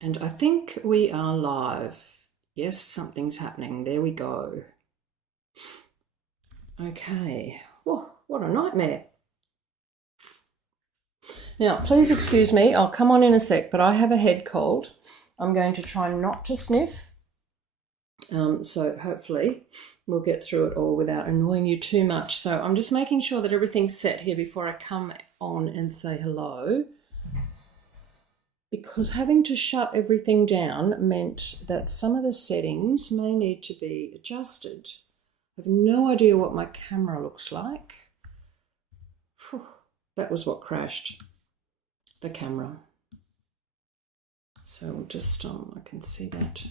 And I think we are live. Yes, something's happening. There we go. Okay. Whoa, what a nightmare. Now, please excuse me. I'll come on in a sec, but I have a head cold. I'm going to try not to sniff. So hopefully we'll get through it all without annoying you too much. So I'm just making sure that everything's set here before I come on and say hello, because having to shut everything down meant that some of the settings may need to be adjusted. I have no idea what my camera looks like. Whew, that was what crashed, the camera. So we'll just, I can see that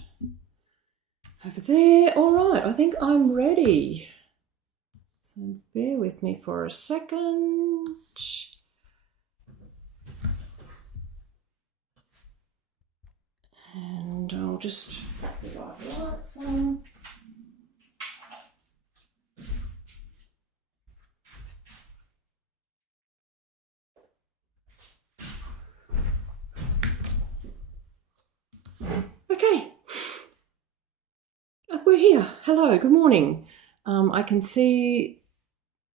over there. All right, I think I'm ready. So bear with me for a second. And I'll just put the right lights on. Okay, we're here. Hello, good morning. I can see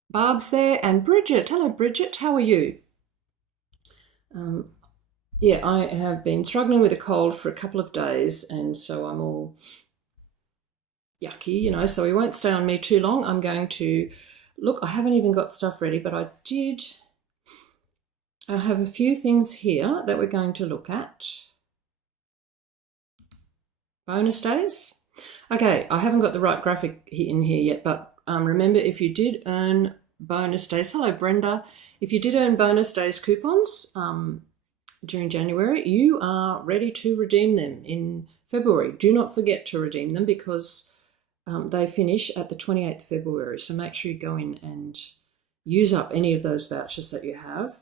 Barb's there and Bridget. Hello, Bridget. How are you? Yeah, I have been struggling with a cold for a couple of days, and so I'm all yucky, you know, so we won't stay on me too long. I'm going to look. I haven't even got stuff ready, but I have a few things here that we're going to look at. Bonus days. Okay, I haven't got the right graphic in here yet, but remember, if you did earn bonus days, hello Brenda, if you did earn bonus days coupons during January, you are ready to redeem them in February. Do not forget to redeem them, because they finish at the 28th of February. So make sure you go in and use up any of those vouchers that you have.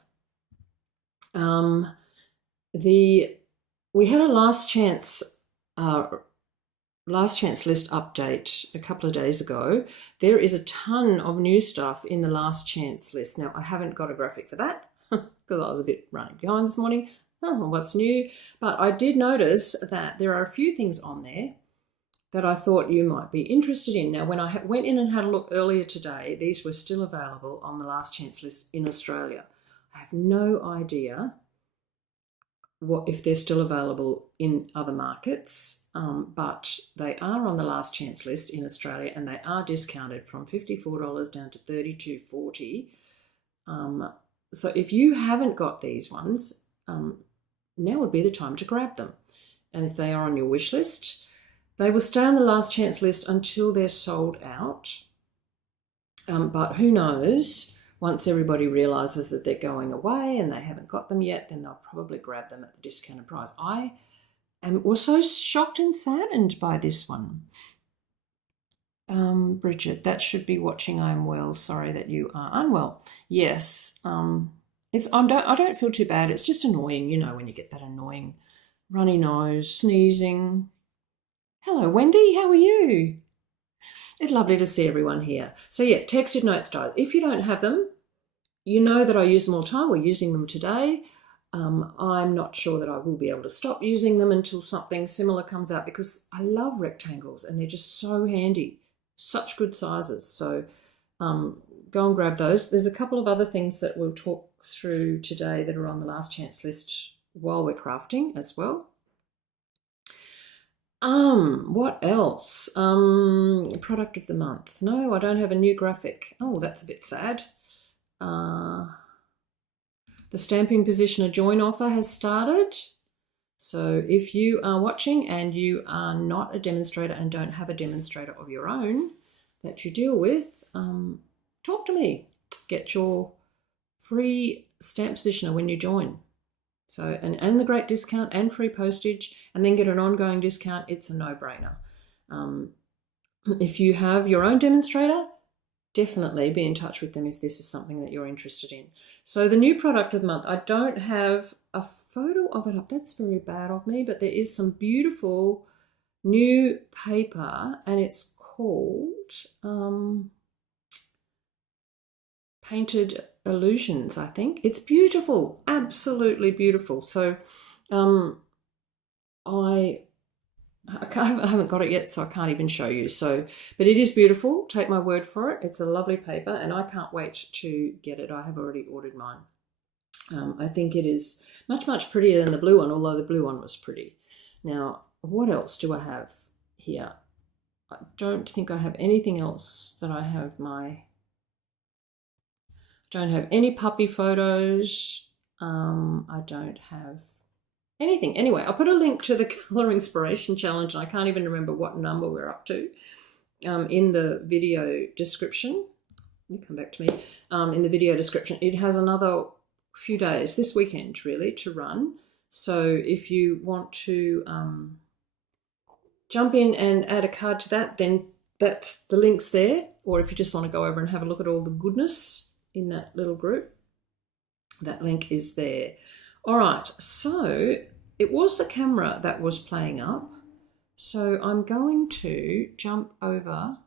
We had a last chance list update a couple of days ago. There is a ton of new stuff in the last chance list. Now, I haven't got a graphic for that because I was a bit running behind this morning. Oh, what's new? But I did notice that there are a few things on there that I thought you might be interested in. Now, when I went in and had a look earlier today, these were still available on the last chance list in Australia. I have no idea if they're still available in other markets, but they are on the last chance list in Australia, and they are discounted from $54 down to $32.40. So if you haven't got these ones, now would be the time to grab them. And if they are on your wish list, they will stay on the last chance list until they're sold out. But who knows, once everybody realises that they're going away and they haven't got them yet, then they'll probably grab them at the discounted price. I am also shocked and saddened by this one. Bridget, that should be watching I am well. Sorry that you are unwell. Yes, I don't feel too bad. It's just annoying, you know, when you get that annoying runny nose, sneezing. Hello, Wendy. How are you? It's lovely to see everyone here. So yeah, texted notes died. If you don't have them, you know that I use them all the time. We're using them today. I'm not sure that I will be able to stop using them until something similar comes out, because I love rectangles and they're just so handy. Such good sizes. So go and grab those. There's a couple of other things that we'll talk through today that are on the last chance list while we're crafting as well. What else? Product of the month. No, I don't have a new graphic. Oh, that's a bit sad. The Stampin Positioner join offer has started. So if you are watching and you are not a demonstrator and don't have a demonstrator of your own that you deal with, talk to me. Get your free stamp positioner when you join. So, and the great discount and free postage, and then get an ongoing discount. It's a no-brainer. If you have your own demonstrator, definitely be in touch with them if this is something that you're interested in. So the new product of the month, I don't have a photo of it up. That's very bad of me, but there is some beautiful new paper, and it's called Painted Illusions, I think. It's beautiful, absolutely beautiful. So I haven't got it yet, so I can't even show you. So, but it is beautiful. Take my word for it. It's a lovely paper, and I can't wait to get it. I have already ordered mine. I think it is much, much prettier than the blue one, although the blue one was pretty. Now, what else do I have here? I don't think I have anything else that I have don't have any puppy photos. I don't have anything. Anyway, I'll put a link to the Colour Inspiration Challenge, and I can't even remember what number we're up to, in the video description. Let me come back to me. In the video description, it has another few days, this weekend really, to run. So if you want to jump in and add a card to that, then that's the link's there. Or if you just want to go over and have a look at all the goodness in that little group, that link is there. All right, so it was the camera that was playing up. So I'm going to jump over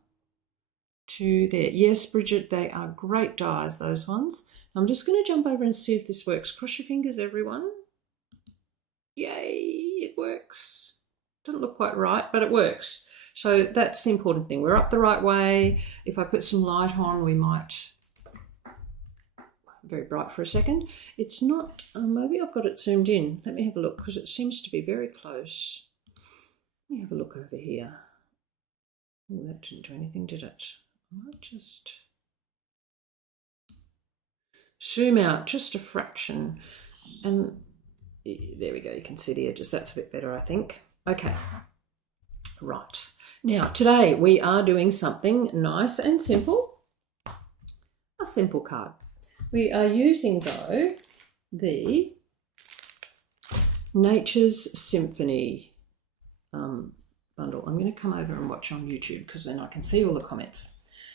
to there. Yes, Bridget, they are great dies, those ones. I'm just going to jump over and see if this works. Cross your fingers, everyone. Yay, it works. Doesn't look quite right, but it works. So that's the important thing. We're up the right way. If I put some light on, we might... Very bright for a second. It's not, maybe I've got it zoomed in. Let me have a look, because it seems to be very close. Let me have a look over here. Oh, that didn't do anything, did it? I might just zoom out just a fraction, and there we go. You can see the edges. That's a bit better, I think. Okay, right. Now, today we are doing something nice and simple. A simple card. We are using, though, the Nature's Symphony bundle. I'm going to come over and watch on YouTube, because then I can see all the comments.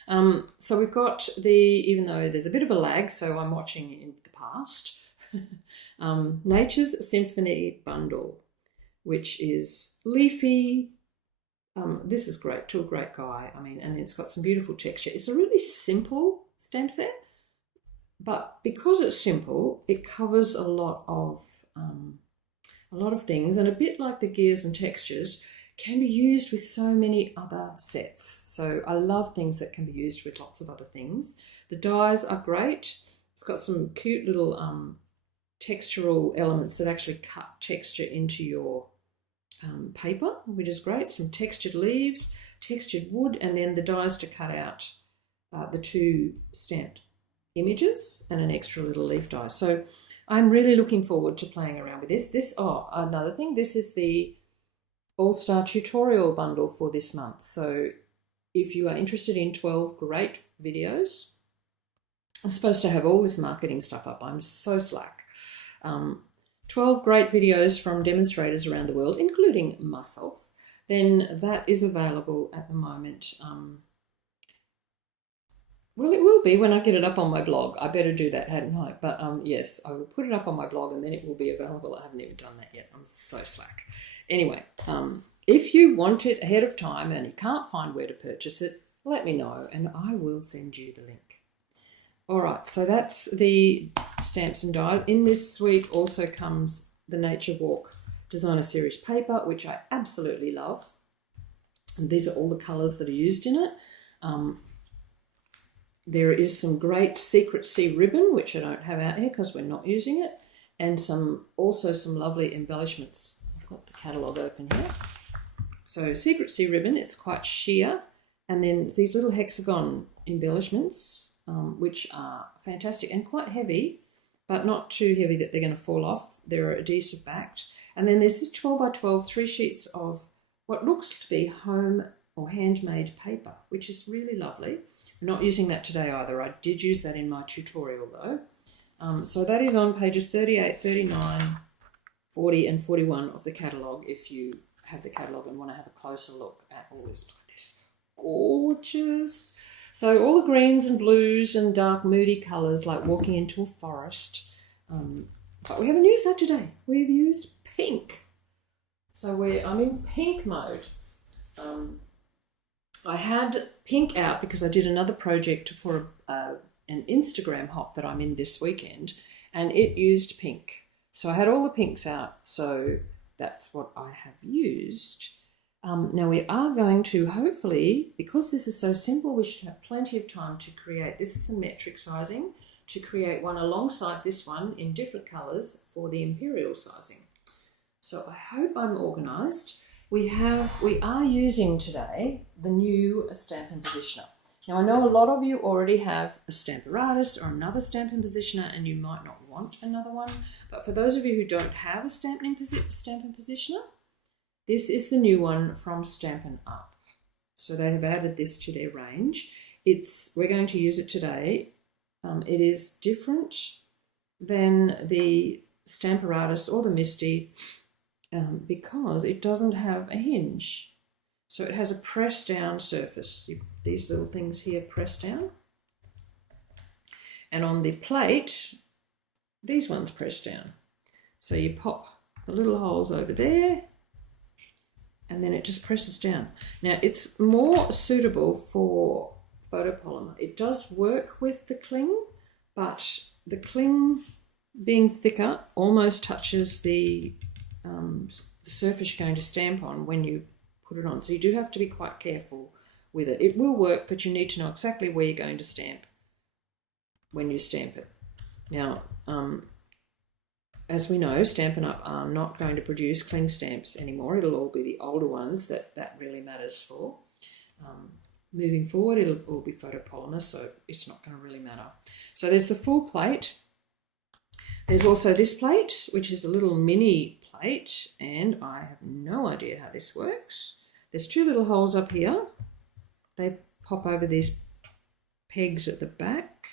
So we've got even though there's a bit of a lag, so I'm watching in the past, Nature's Symphony bundle, which is leafy. This is great, to a great guy. I mean, and it's got some beautiful texture. It's a really simple stamp set. But because it's simple, it covers a lot of things, and a bit like the gears and textures, can be used with so many other sets. So I love things that can be used with lots of other things. The dies are great. It's got some cute little textural elements that actually cut texture into your paper, which is great. Some textured leaves, textured wood, and then the dies to cut out the two stamped images and an extra little leaf die. So I'm really looking forward to playing around with this. Another thing, this is the All-Star tutorial bundle for this month. So if you are interested in 12 great videos, I'm supposed to have all this marketing stuff up. I'm so slack. 12 great videos from demonstrators around the world, including myself, then that is available at the moment. Well, it will be when I get it up on my blog. I better do that, hadn't I? But yes, I will put it up on my blog, and then it will be available. I haven't even done that yet. I'm so slack. Anyway, if you want it ahead of time and you can't find where to purchase it, let me know and I will send you the link. All right, so that's the stamps and dies. In this week also comes the Nature Walk Designer Series paper, which I absolutely love. And these are all the colours that are used in it. There is some great Secret Sea ribbon, which I don't have out here because we're not using it, and also some lovely embellishments. I've got the catalogue open here. So Secret Sea ribbon, it's quite sheer, and then these little hexagon embellishments, which are fantastic and quite heavy, but not too heavy that they're going to fall off. They're adhesive backed. And then there's this 12 by 12, 3 sheets of what looks to be home or handmade paper, which is really lovely. I'm not using that today either. I did use that in my tutorial though. So that is on pages 38, 39, 40 and 41 of the catalogue if you have the catalogue and want to have a closer look at all this. Look at this. Gorgeous. So all the greens and blues and dark moody colours like walking into a forest. But we haven't used that today. We've used pink. So I'm in pink mode. I had pink out because I did another project for an Instagram hop that I'm in this weekend, and it used pink. So I had all the pinks out. So that's what I have used. Now we are going to, hopefully, because this is so simple, we should have plenty of time to create. This is the metric sizing, to create one alongside this one in different colours for the imperial sizing. So I hope I'm organised. We are using today the new Stampin Positioner. Now I know a lot of you already have a Stamparatus or another Stampin Positioner, and you might not want another one. But for those of you who don't have a Stampin Positioner, this is the new one from Stampin' Up. So they have added this to their range. We're going to use it today. It is different than the Stamparatus or the Misty because it doesn't have a hinge. So it has a press down surface. These little things here press down. And on the plate, these ones press down. So you pop the little holes over there, and then it just presses down. Now it's more suitable for photopolymer. It does work with the cling, but the cling being thicker almost touches the surface you're going to stamp on when you put it on. So you do have to be quite careful with it. It will work, but you need to know exactly where you're going to stamp when you stamp it. Now, as we know, Stampin' Up are not going to produce cling stamps anymore. It'll all be the older ones that really matters for. Moving forward, it'll all be photopolymer, so it's not going to really matter. So there's the full plate. There's also this plate, which is a little mini plate, and I have no idea how this works. There's two little holes up here. They pop over these pegs at the back.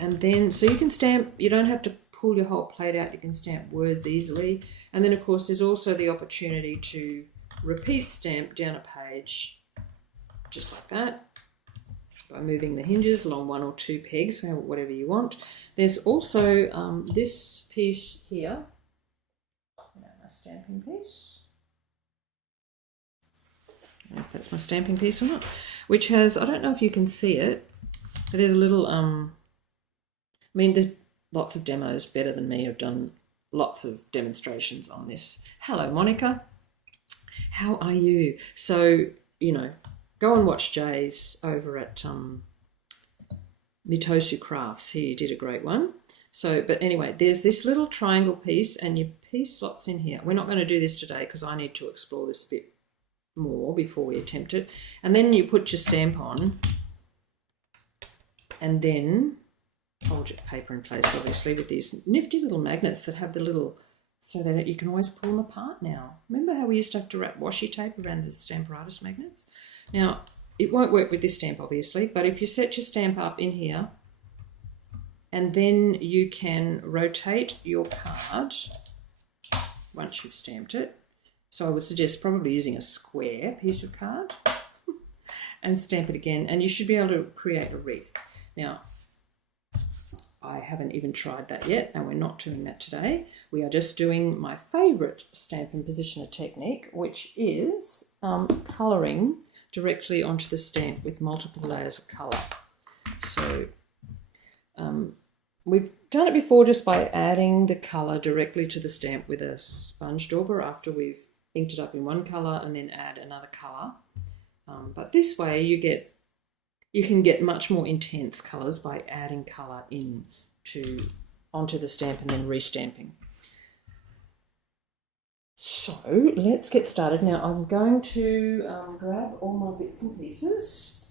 And then, so you can stamp, you don't have to pull your whole plate out, you can stamp words easily. And then of course there's also the opportunity to repeat stamp down a page just like that by moving the hinges along one or two pegs, whatever you want. There's also this piece here, my stamping piece. I don't know if that's my stamping piece or not, which has, I don't know if you can see it, but there's a little, I mean, there's lots of demos better than me. I've done lots of demonstrations on this. Hello, Monica. How are you? So, you know, go and watch Jay's over at Mitosu Crafts. He did a great one. So, but anyway, there's this little triangle piece and you piece slots in here. We're not going to do this today because I need to explore this a bit more before we attempt it. And then you put your stamp on and then hold your paper in place, obviously, with these nifty little magnets that have the little, so that you can always pull them apart now. Remember how we used to have to wrap washi tape around the Stamparatus magnets? Now, it won't work with this stamp, obviously, but if you set your stamp up in here, and then you can rotate your card once you've stamped it. So I would suggest probably using a square piece of card and stamp it again, and you should be able to create a wreath. Now, I haven't even tried that yet, and we're not doing that today. We are just doing my favourite Stampin' Positioner technique, which is colouring directly onto the stamp with multiple layers of colour. So we've done it before just by adding the colour directly to the stamp with a sponge dauber after we've inked it up in one colour and then add another colour. But this way you can get much more intense colours by adding colour onto the stamp and then restamping. So let's get started. Now I'm going to grab all my bits and pieces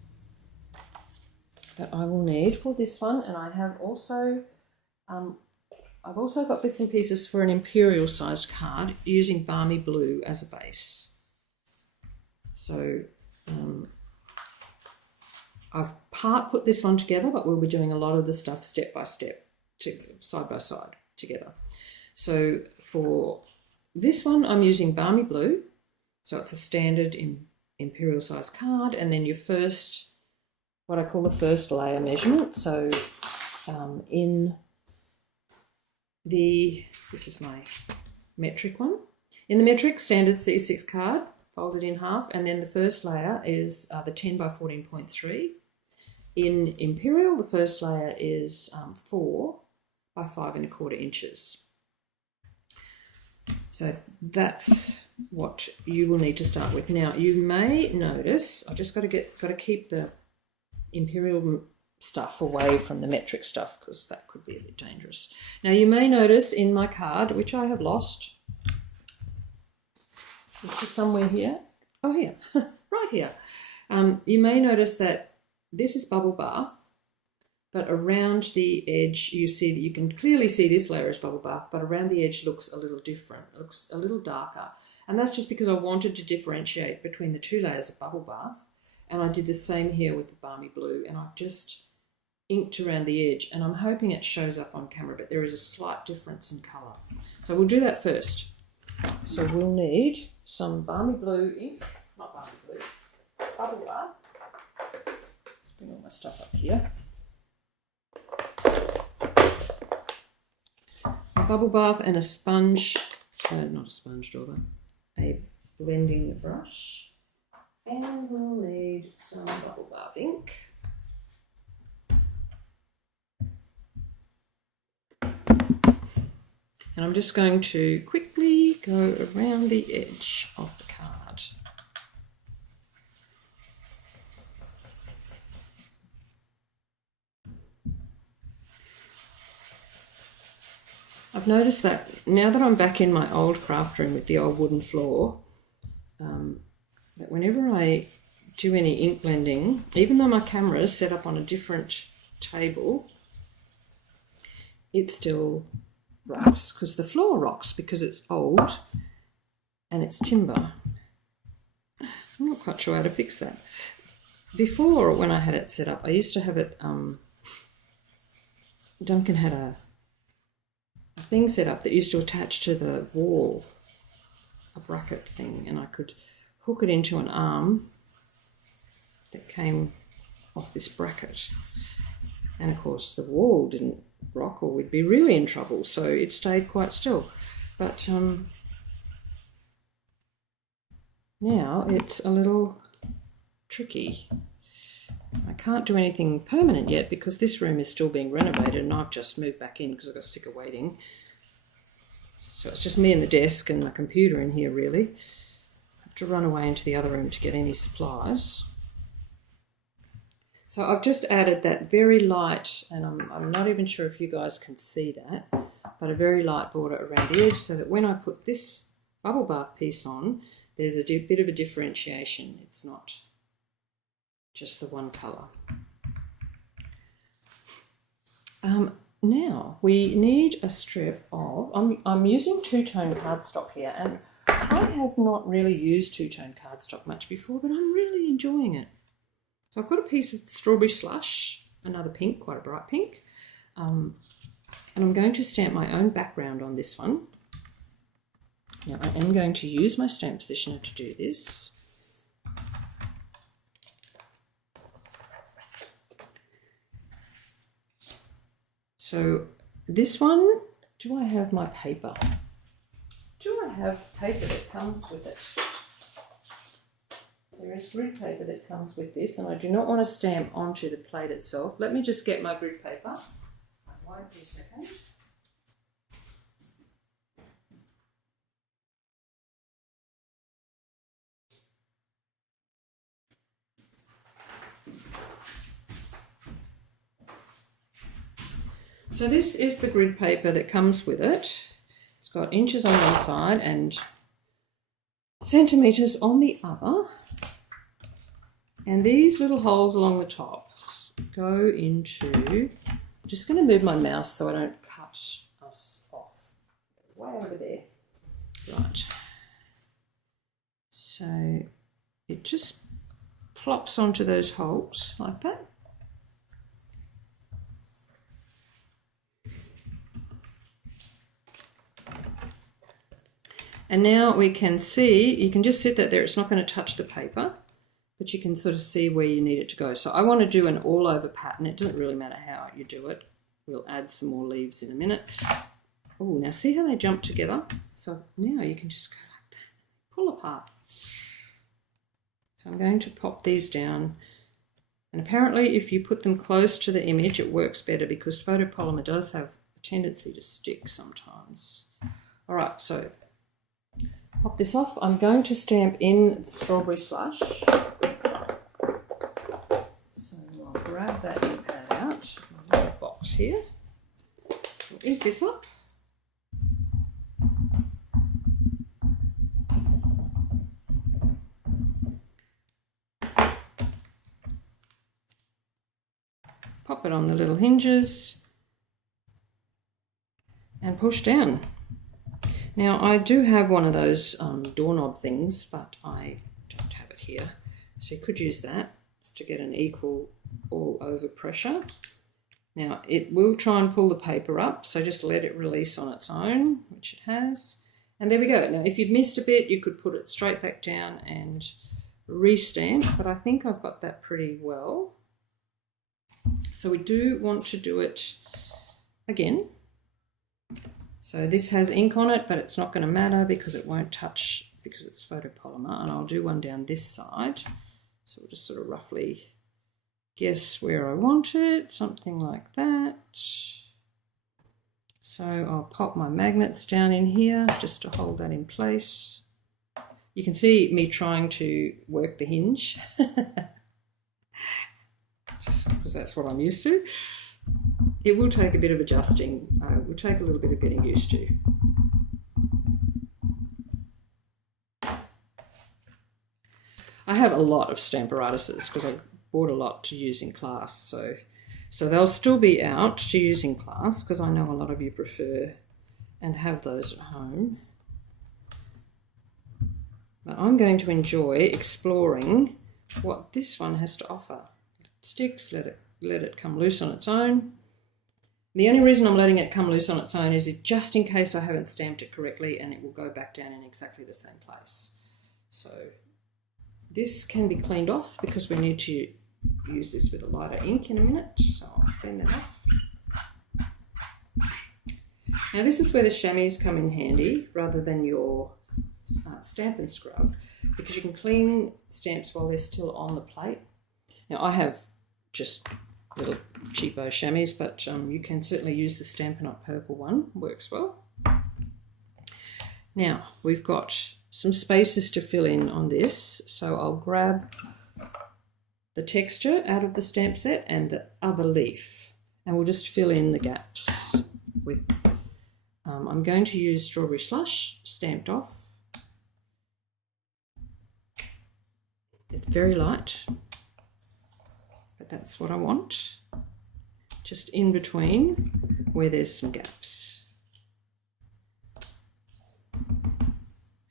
that I will need for this one, and I have also I've also got bits and pieces for an imperial sized card using Balmy Blue as a base. So I've part put this one together, but we'll be doing a lot of the stuff step by step, side by side together. So for this one, I'm using Balmy Blue. So it's a standard imperial size card, and then your first, what I call the first layer measurement. So this is my metric one. In the metric standard C6 card, folded in half, and then the first layer is the 10 by 14.3. In Imperial, the first layer is 4 by 5 1/4 inches. So So that's what you will need to start with. Now you may notice, I just got to keep the imperial stuff away from the metric stuff because that could be a bit dangerous. Now you may notice in my card, which I have lost, which is somewhere here. Oh, here, right here. You may notice that this is bubble bath, but around the edge you see that you can clearly see this layer is bubble bath, but around the edge looks a little different. It looks a little darker. And that's just because I wanted to differentiate between the two layers of bubble bath. And I did the same here with the balmy blue, and I've just inked around the edge, and I'm hoping it shows up on camera, but there is a slight difference in colour. So we'll do that first. So we'll need some balmy blue ink, not balmy blue, bubble bath. Let's bring all my stuff up here. Some bubble bath and a sponge, not a sponge daughter, a blending brush. And we'll need some bubble bath ink. And I'm just going to quickly go around the edge of the card. I've noticed that now that I'm back in my old craft room with the old wooden floor, that whenever I do any ink blending, even though my camera is set up on a different table, it still rocks, because the floor rocks because it's old and it's timber. I'm not quite sure how to fix that. Before, when I had it set up, I used to have it, Duncan had a thing set up that used to attach to the wall, a bracket thing, and I could hook it into an arm that came off this bracket. And of course the wall didn't rock or we'd be really in trouble, so it stayed quite still. But now it's a little tricky. I can't do anything permanent yet because this room is still being renovated and I've just moved back in because I got sick of waiting. So it's just me and the desk and my computer in here really. I have to run away into the other room to get any supplies. So I've just added that very light, and I'm not even sure if you guys can see that, but a very light border around the edge so that when I put this bubble bath piece on, there's a bit of a differentiation. It's not just the one colour. Now we need a strip of, I'm using two-tone cardstock here, and I have not really used two-tone cardstock much before, but I'm really enjoying it. So I've got a piece of strawberry slush, another pink, quite a bright pink, and I'm going to stamp my own background on this one. Now I am going to use my stamp positioner to do this. So this one, do I have my paper? Do I have paper that comes with it? There is grid paper that comes with this, and I do not want to stamp onto the plate itself. Let me just get my grid paper. I won't be a second. So this is the grid paper that comes with it. It's got inches on one side and centimetres on the other. And these little holes along the top go into, I'm just going to move my mouse so I don't cut us off. Way over there. Right. So it just plops onto those holes like that. And now we can see, you can just sit that there, it's not going to touch the paper, but you can sort of see where you need it to go. So I want to do an all over pattern. It doesn't really matter how you do it. We'll add some more leaves in a minute. Oh, now see how they jump together? So now you can just go like that, pull apart. So I'm going to pop these down. And apparently if you put them close to the image, it works better because photopolymer does have a tendency to stick sometimes. All right, so pop this off. I'm going to stamp in the strawberry slush. So I'll grab that ink pad out, my little box here. We'll ink this up. Pop it on the little hinges and push down. Now I do have one of those doorknob things, but I don't have it here. So you could use that just to get an equal all over pressure. Now it will try and pull the paper up, so just let it release on its own, which it has. And there we go. Now if you've missed a bit, you could put it straight back down and re-stamp, but I think I've got that pretty well. So we do want to do it again. So this has ink on it, but it's not going to matter because it won't touch because it's photopolymer. And I'll do one down this side. So we'll just sort of roughly guess where I want it, something like that. So I'll pop my magnets down in here just to hold that in place. You can see me trying to work the hinge. Just because that's what I'm used to. It will take a bit of adjusting. It will take a little bit of getting used to. I have a lot of Stamparatuses because I bought a lot to use in class. So they'll still be out to use in class because I know a lot of you prefer and have those at home. But I'm going to enjoy exploring what this one has to offer. It sticks, let it come loose on its own. The only reason I'm letting it come loose on its own is just in case I haven't stamped it correctly and it will go back down in exactly the same place. So this can be cleaned off because we need to use this with a lighter ink in a minute. So I'll clean that off. Now this is where the chamois come in handy rather than your stamp and scrub, because you can clean stamps while they're still on the plate. Now I have just little cheapo chamois, but you can certainly use the Stampin' Up! Purple one, works well. Now we've got some spaces to fill in on this, so I'll grab the texture out of the stamp set and the other leaf, and we'll just fill in the gaps with, I'm going to use Strawberry Slush stamped off. It's very light, but that's what I want, just in between where there's some gaps.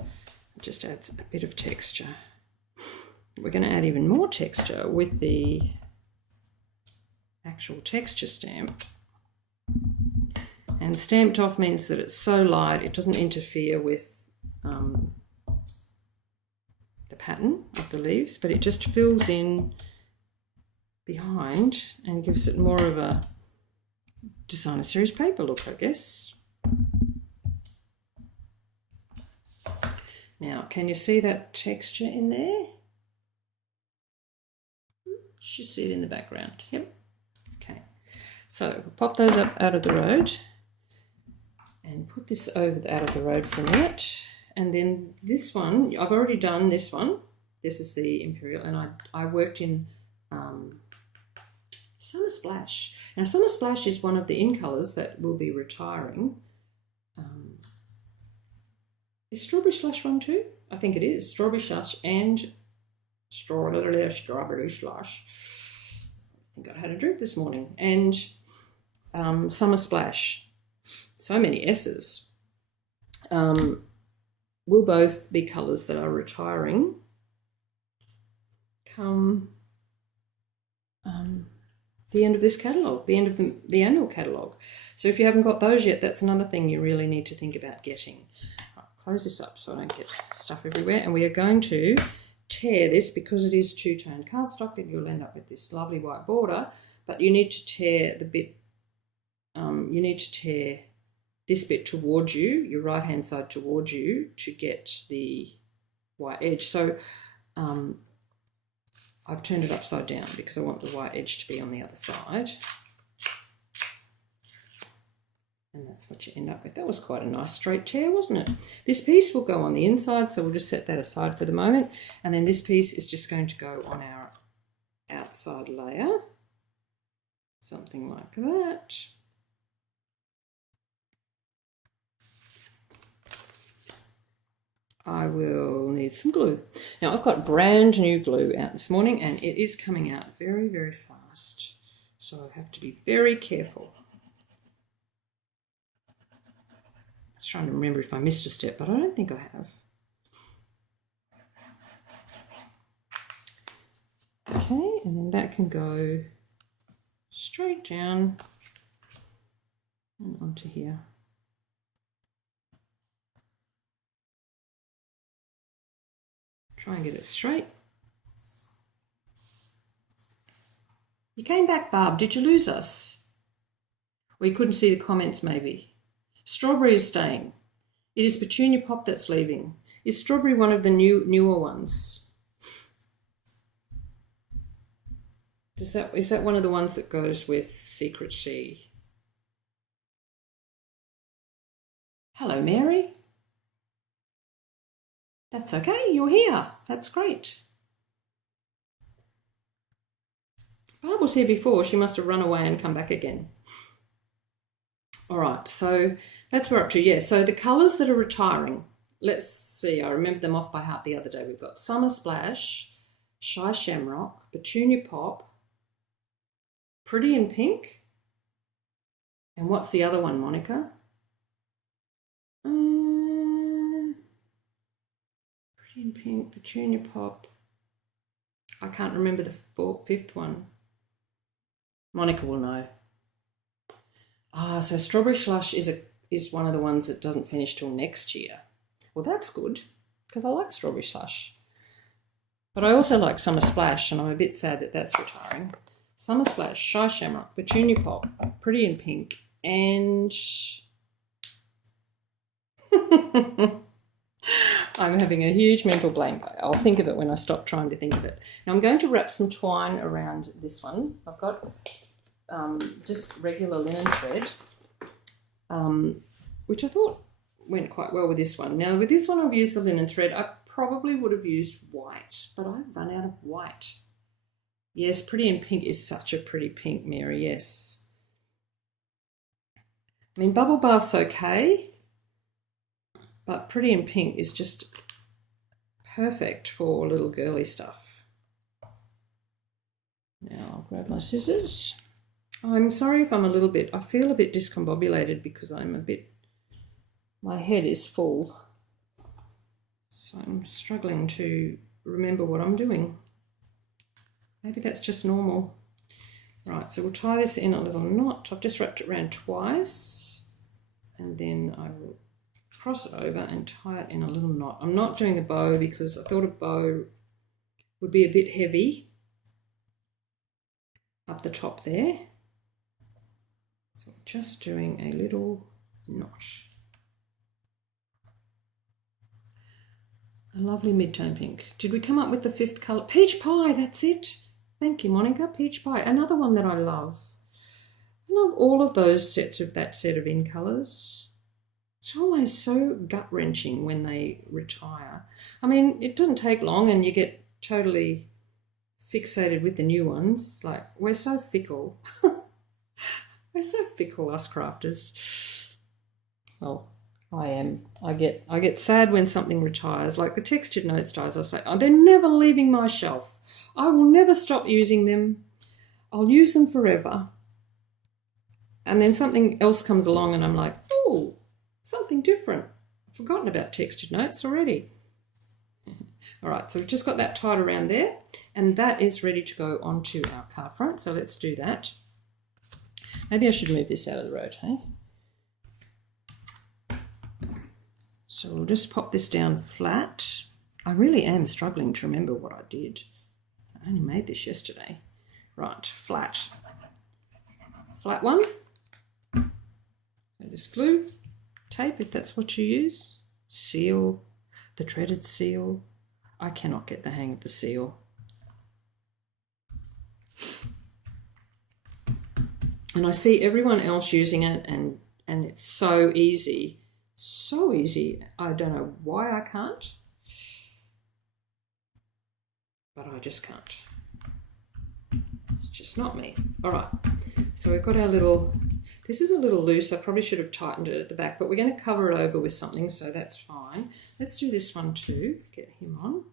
It just adds a bit of texture. We're going to add even more texture with the actual texture stamp. And stamped off means that it's so light it doesn't interfere with the pattern of the leaves, but it just fills in behind and gives it more of a designer series paper look, I guess. Now, can you see that texture in there? You see it in the background. Yep. Okay. So we'll pop those up out of the road and put this over out of the road for a minute. And then this one, I've already done this one. This is the Imperial, and I worked in Summer Splash. Now, Summer Splash is one of the in colours that will be retiring. Is Strawberry Slush one too? I think it is. Strawberry Slush and Strawberry Slush. I think I had a drink this morning. And Summer Splash. So many S's. Will both be colours that are retiring come the end of this catalogue, the end of the annual catalogue. So if you haven't got those yet, that's another thing you really need to think about getting. I'll close this up so I don't get stuff everywhere. And we are going to tear this because it is two-tone cardstock, and you'll end up with this lovely white border, but you need to tear the bit, you need to tear this bit towards you, your right hand side towards you, to get the white edge. So I've turned it upside down because I want the white edge to be on the other side. And that's what you end up with. That was quite a nice straight tear, wasn't it? This piece will go on the inside, so we'll just set that aside for the moment. And then this piece is just going to go on our outside layer. Something like that. I will need some glue. Now I've got brand new glue out this morning and it is coming out very, very fast. So I have to be very careful. I was trying to remember if I missed a step, but I don't think I have. Okay, and then that can go straight down and onto here. Try and get it straight. You came back, Barb. Did you lose us? Or you couldn't see the comments maybe. Strawberry is staying. It is Petunia Pop that's leaving. Is Strawberry one of the newer ones? Is that one of the ones that goes with Secret Sea? Hello, Mary. That's okay, you're here. That's great. Barb was here before. She must have run away and come back again. All right, so that's where we're up to. Yeah, so the colours that are retiring, let's see. I remembered them off by heart the other day. We've got Summer Splash, Shy Shamrock, Petunia Pop, Pretty in Pink, and what's the other one, Monica? Pretty in Pink, Petunia Pop. I can't remember the fifth one. Monica will know. So Strawberry Slush is one of the ones that doesn't finish till next year. Well, that's good because I like Strawberry Slush. But I also like Summer Splash, and I'm a bit sad that that's retiring. Summer Splash, Shy Shamrock, Petunia Pop, Pretty in Pink, and I'm having a huge mental blank. I'll think of it when I stop trying to think of it. Now I'm going to wrap some twine around this one. I've got just regular linen thread, which I thought went quite well with this one. Now with this one I've used the linen thread. I probably would have used white, but I've run out of white. Yes, Pretty in Pink is such a pretty pink, Mary, yes. I mean, Bubble Bath's okay, but Pretty in Pink is just perfect for little girly stuff. Now I'll grab my scissors. I'm sorry if I'm I feel a bit discombobulated because my head is full. So I'm struggling to remember what I'm doing. Maybe that's just normal. Right, so we'll tie this in a little knot. I've just wrapped it around twice and then I will cross it over and tie it in a little knot. I'm not doing a bow because I thought a bow would be a bit heavy up the top there. So just doing a little knot. A lovely mid-tone pink. Did we come up with the fifth colour? Peach Pie, that's it. Thank you, Monica. Peach Pie, another one that I love. I love all of those sets of that set of in colours. It's always so gut-wrenching when they retire. I mean, it doesn't take long and you get totally fixated with the new ones. Like, we're so fickle. We're so fickle, us crafters. Well, I am. I get sad when something retires. Like the textured notes dies, I say, oh, they're never leaving my shelf. I will never stop using them. I'll use them forever. And then something else comes along and I'm like, oh, something different. I've forgotten about textured notes already. All right, so we've just got that tied around there and that is ready to go onto our card front. So let's do that. Maybe I should move this out of the road, hey? So we'll just pop this down flat. I really am struggling to remember what I did. I only made this yesterday. Right, flat. Flat one. So just glue, tape if that's what you use. Seal, the dreaded seal. I cannot get the hang of the seal. And I see everyone else using it and and it's so easy. So easy. I don't know why I can't, but I just can't. It's just not me. All right, so we've got our little, this is a little loose. I probably should have tightened it at the back, but we're going to cover it over with something, so that's fine. Let's do this one too, get him on.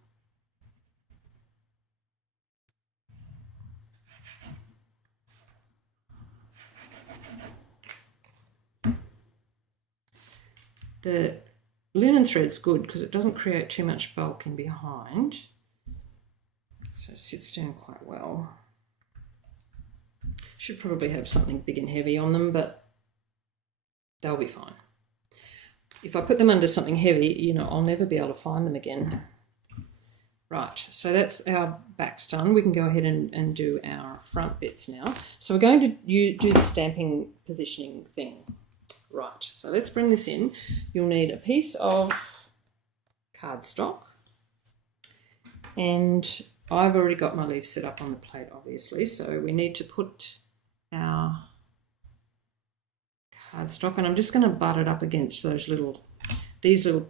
The linen thread's good because it doesn't create too much bulk in behind, so it sits down quite well. Should probably have something big and heavy on them, but they'll be fine. If I put them under something heavy, you know, I'll never be able to find them again. Right, so that's our backs done. We can go ahead and do our front bits now. So we're going to do the stamping positioning thing. Right, so let's bring this in. You'll need a piece of cardstock, and I've already got my leaf set up on the plate, obviously, so we need to put our cardstock, and I'm just going to butt it up against these little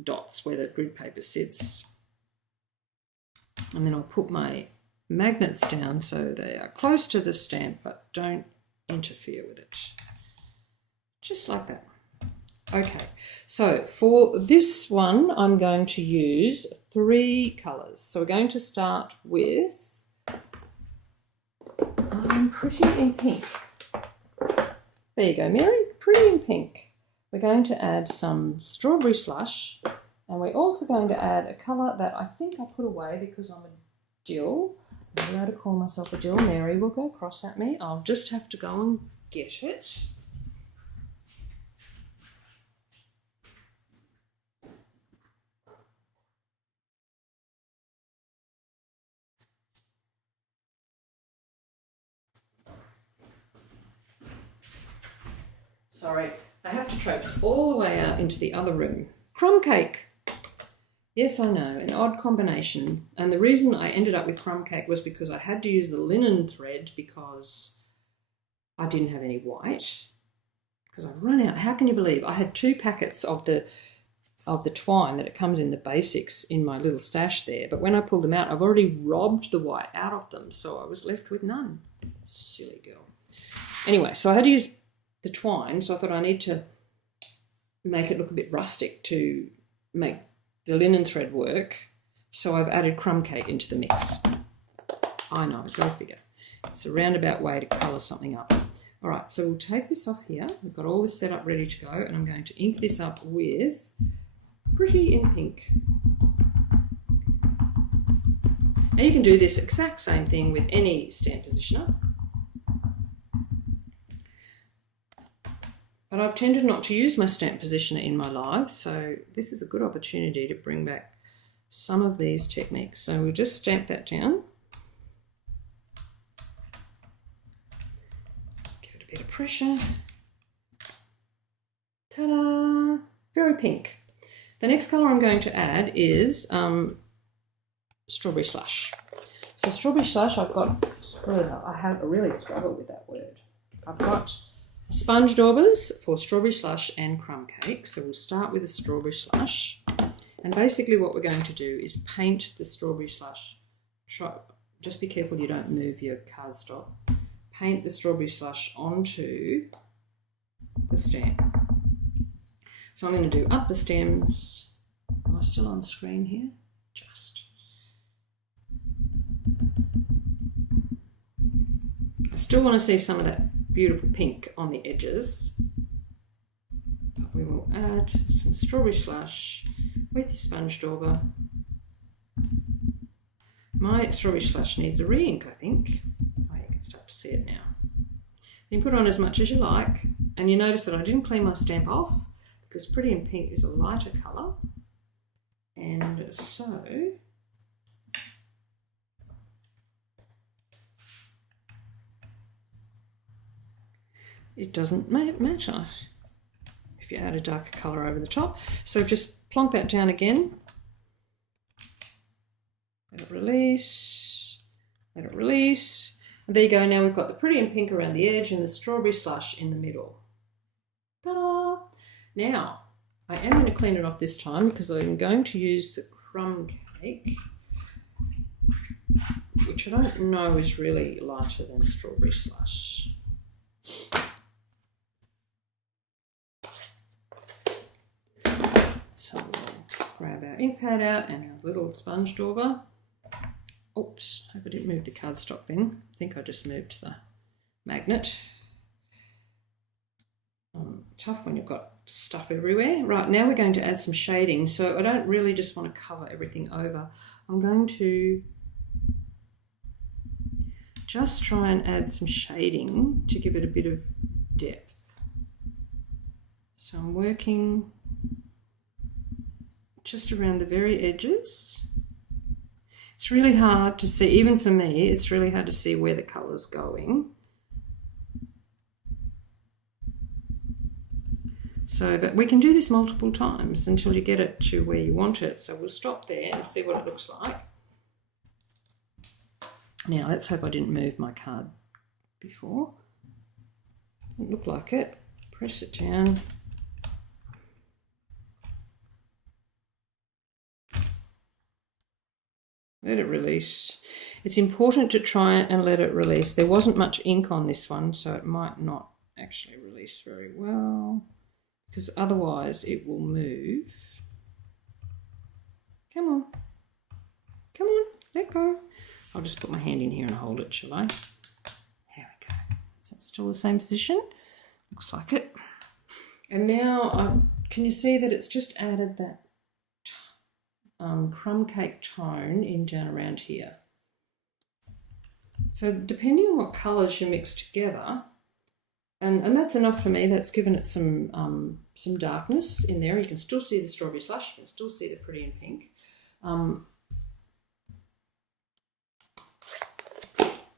dots where the grid paper sits, and then I'll put my magnets down so they are close to the stamp but don't interfere with it. Just like that. Okay, so for this one, I'm going to use 3 colours. So we're going to start with Pretty in Pink. There you go, Mary, Pretty in Pink. We're going to add some Strawberry Slush, and we're also going to add a colour that I think I put away because I'm a Jill. I'm allowed to call myself a Jill. Mary will go cross at me. I'll just have to go and get it. Sorry, I have to traipse all the way out into the other room. Crumb cake. Yes, I know, an odd combination. And the reason I ended up with crumb cake was because I had to use the linen thread because I didn't have any white. Because I've run out. How can you believe? I had 2 packets of the twine that it comes in the basics in my little stash there. But when I pulled them out, I've already robbed the white out of them. So I was left with none. Silly girl. Anyway, so I had to use the twine, so I thought I need to make it look a bit rustic to make the linen thread work, so I've added crumb cake into the mix. I know, go figure. It's a roundabout way to colour something up. All right, so we'll take this off here. We've got all this set up ready to go, and I'm going to ink this up with Pretty in Pink. Now you can do this exact same thing with any stamp positioner. But I've tended not to use my stamp positioner in my life, so this is a good opportunity to bring back some of these techniques. So we'll just stamp that down. Give it a bit of pressure. Ta-da! Very pink. The next colour I'm going to add is Strawberry Slush. So Strawberry Slush, I have really struggled with that word. I've got sponge daubers for Strawberry Slush and crumb cake. So we'll start with the Strawberry Slush. And basically what we're going to do is paint the Strawberry Slush. Just be careful you don't move your cardstock. Paint the Strawberry Slush onto the stamp. So I'm going to do up the stems. Am I still on screen here? Just. I still want to see some of that beautiful pink on the edges, but we will add some Strawberry Slush with your sponge dauber. My Strawberry Slush needs a re-ink, I think. Oh, you can start to see it now. You can put on as much as you like, and you notice that I didn't clean my stamp off because Pretty in Pink is a lighter colour, and so it doesn't matter if you add a darker colour over the top. So just plonk that down again. Let it release. Let it release. And there you go. Now we've got the Pretty in Pink around the edge and the Strawberry Slush in the middle. Ta-da! Now, I am going to clean it off this time because I'm going to use the crumb cake, which I don't know is really lighter than strawberry slush. So we'll grab our ink pad out and our little sponge dauber. Oops, hope I didn't move the cardstock then. I think I just moved the magnet. Tough when you've got stuff everywhere. Right, now we're going to add some shading. So I don't really just want to cover everything over. I'm going to just try and add some shading to give it a bit of depth. So I'm working just around the very edges. It's really hard to see, even for me, it's really hard to see where the colour's going. So, but we can do this multiple times until you get it to where you want it. So we'll stop there and see what it looks like. Now, let's hope I didn't move my card before. Doesn't look like it. Press it down. Let it release. It's important to try and let it release. There wasn't much ink on this one, so it might not actually release very well, because otherwise it will move. Come on. Come on, let go. I'll just put my hand in here and hold it, shall I? There we go. Is that still the same position? Looks like it. And now, can you see that it's just added that crumb cake tone in down around here? So depending on what colours you mix together, and that's enough for me. That's given it some darkness in there. You can still see the strawberry slush. You can still see the pretty in pink.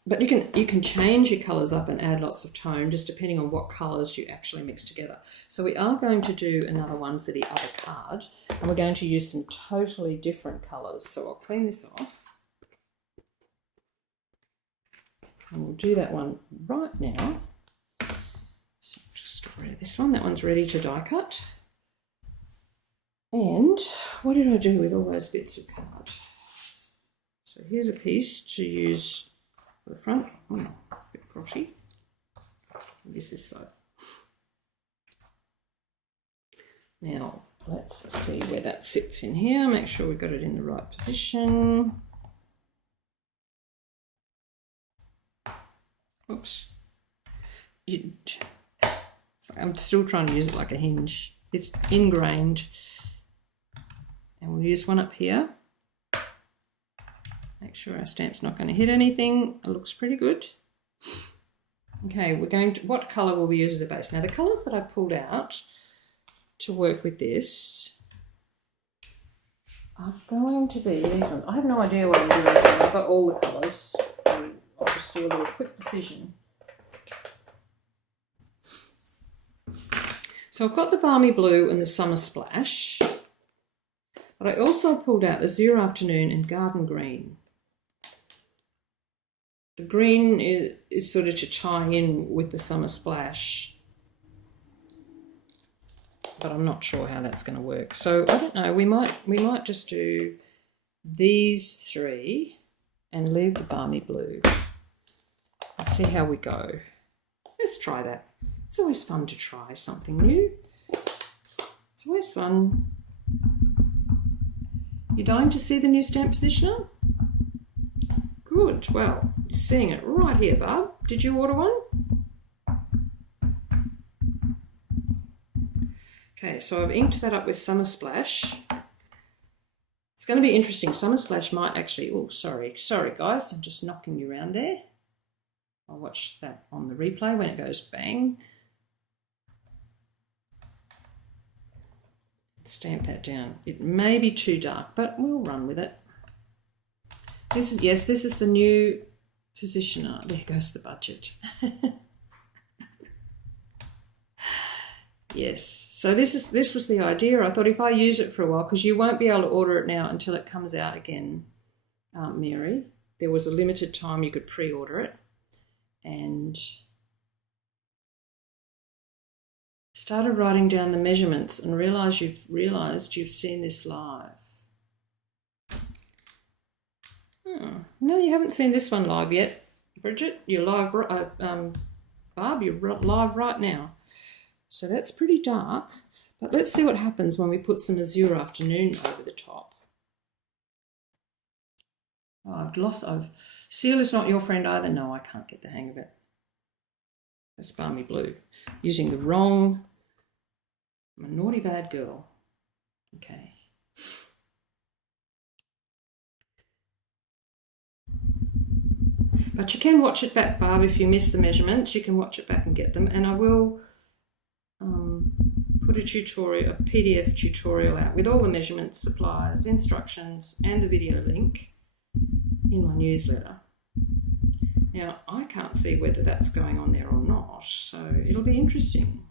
But you can change your colours up and add lots of tone just depending on what colours you actually mix together. So we are going to do another one for the other card, and we're going to use some totally different colours. So I'll clean this off. And we'll do that one right now. So just get rid of this one. That one's ready to die cut. And what did I do with all those bits of card? So here's a piece to use for the front. Oh, a bit crotty. Use this side. Now let's see where that sits in here. Make sure we've got it in the right position. Oops. I'm still trying to use it like a hinge. It's ingrained. And we'll use one up here. Make sure our stamp's not going to hit anything. It looks pretty good. Okay, we're going to, what colour will we use as a base? Now the colours that I pulled out to work with this are going to be these ones. I have no idea what I'm doing. I've got all the colours. I'll just do a little quick decision. So I've got the Balmy Blue and the Summer Splash, but I also pulled out Azure Afternoon and Garden Green. The green is sort of to tie in with the Summer Splash, but I'm not sure how that's going to work. So I don't know, we might just do these three and leave the Balmy Blue. Let's see how we go. Let's try that. It's always fun to try something new. It's always fun. You're dying to see the new stamp positioner? Good. Well, you're seeing it right here, Barb. Did you order one? Okay, so I've inked that up with Summer Splash. It's going to be interesting. Summer Splash might actually... Oh, sorry guys. I'm just knocking you around there. I'll watch that on the replay when it goes bang. Stamp that down. It may be too dark, but we'll run with it. This is the new positioner. There goes the budget. Yes, so this was the idea. I thought if I use it for a while, because you won't be able to order it now until it comes out again, Mary. There was a limited time you could pre-order it, and started writing down the measurements and realised you've seen this live. No, you haven't seen this one live yet, Bridget. You're live, Barb, you're live right now. So that's pretty dark, but let's see what happens when we put some Azure Afternoon over the top. Oh, Seal is not your friend either. No, I can't get the hang of it. That's Balmy Blue. Using the wrong, I'm a naughty bad girl. Okay. But you can watch it back, Barb, if you miss the measurements. You can watch it back and get them. And I will put a PDF tutorial out with all the measurements, supplies, instructions, and the video link in my newsletter. Now, I can't see whether that's going on there or not, so it'll be interesting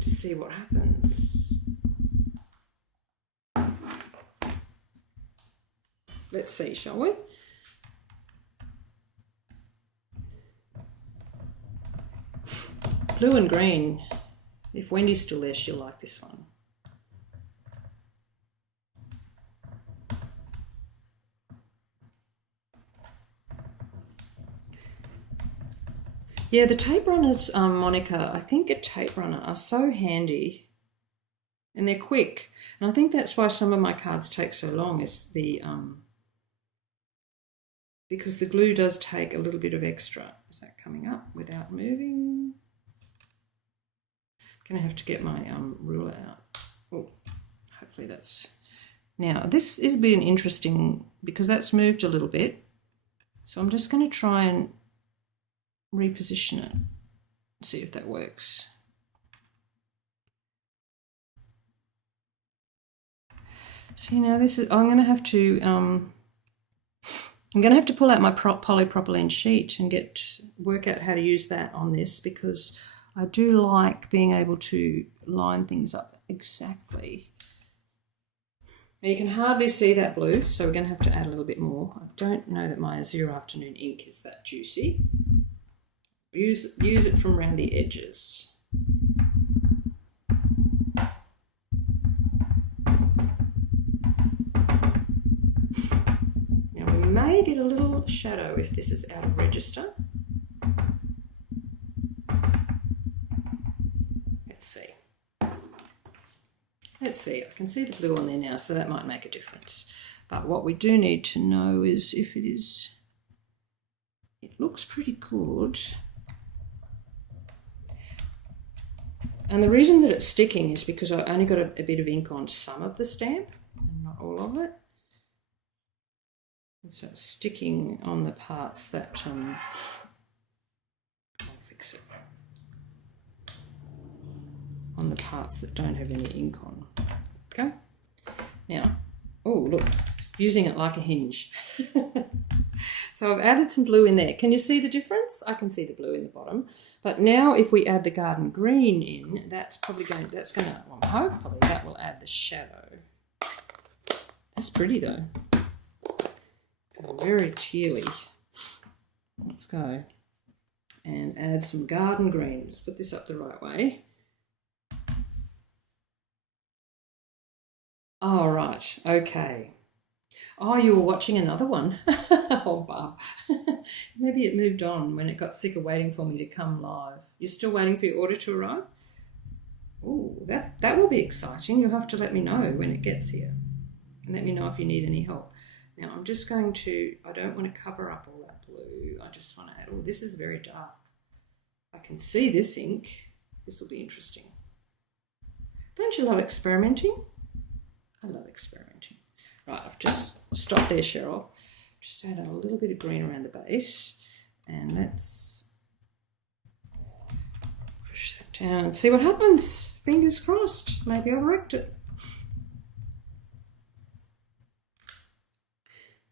to see what happens. Let's see, shall we? Blue and green. If Wendy's still there, she'll like this one. Yeah, the tape runners, Monica, I think a tape runner are so handy and they're quick. And I think that's why some of my cards take so long, is the because the glue does take a little bit of extra. Is that coming up without moving? I'm gonna have to get my ruler out. Oh, hopefully that's, now this is being interesting because that's moved a little bit. So I'm just gonna try and reposition it, see if that works. See, now this is, I'm going to have to pull out my polypropylene sheet and work out how to use that on this, because I do like being able to line things up exactly. Now you can hardly see that blue, so we're going to have to add a little bit more. I don't know that my Azure Afternoon ink is that juicy. Use it from around the edges. Now we may get a little shadow if this is out of register. Let's see. Let's see, I can see the blue on there now, so that might make a difference. But what we do need to know is if it is, it looks pretty good. And the reason that it's sticking is because I only got a bit of ink on some of the stamp, and not all of it. And so it's sticking on the parts that, I'll fix it. On the parts that don't have any ink on. Okay. Now, oh look, using it like a hinge. So I've added some blue in there. Can you see the difference? I can see the blue in the bottom. But now if we add the garden green in, that's probably going to, well, hopefully that will add the shadow. That's pretty though. Very tealy. Let's go and add some garden green. Let's put this up the right way. All right, okay. Oh, you were watching another one. Oh, Bob. Maybe it moved on when it got sick of waiting for me to come live. You're still waiting for your order to arrive? Oh, that will be exciting. You'll have to let me know when it gets here. And let me know if you need any help. Now, I'm just going to, I don't want to cover up all that blue. I just want to add, oh, this is very dark. I can see this ink. This will be interesting. Don't you love experimenting? I love experimenting. Right, I've just stopped there, Cheryl. Just add a little bit of green around the base, and let's push that down and see what happens. Fingers crossed. Maybe I'll correct it.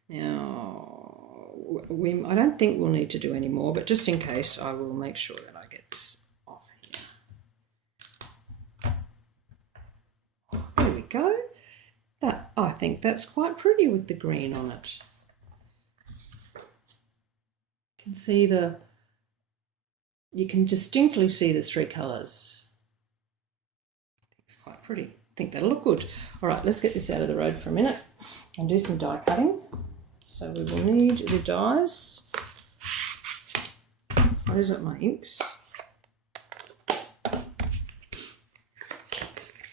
Now, I don't think we'll need to do any more, but just in case, I will make sure that I get this off here. There we go. I think that's quite pretty with the green on it. You can see the you can distinctly see the three colours. It's quite pretty. I think that'll look good. All right, let's get this out of the road for a minute and do some die cutting. So we will need the dies. What is it, my inks?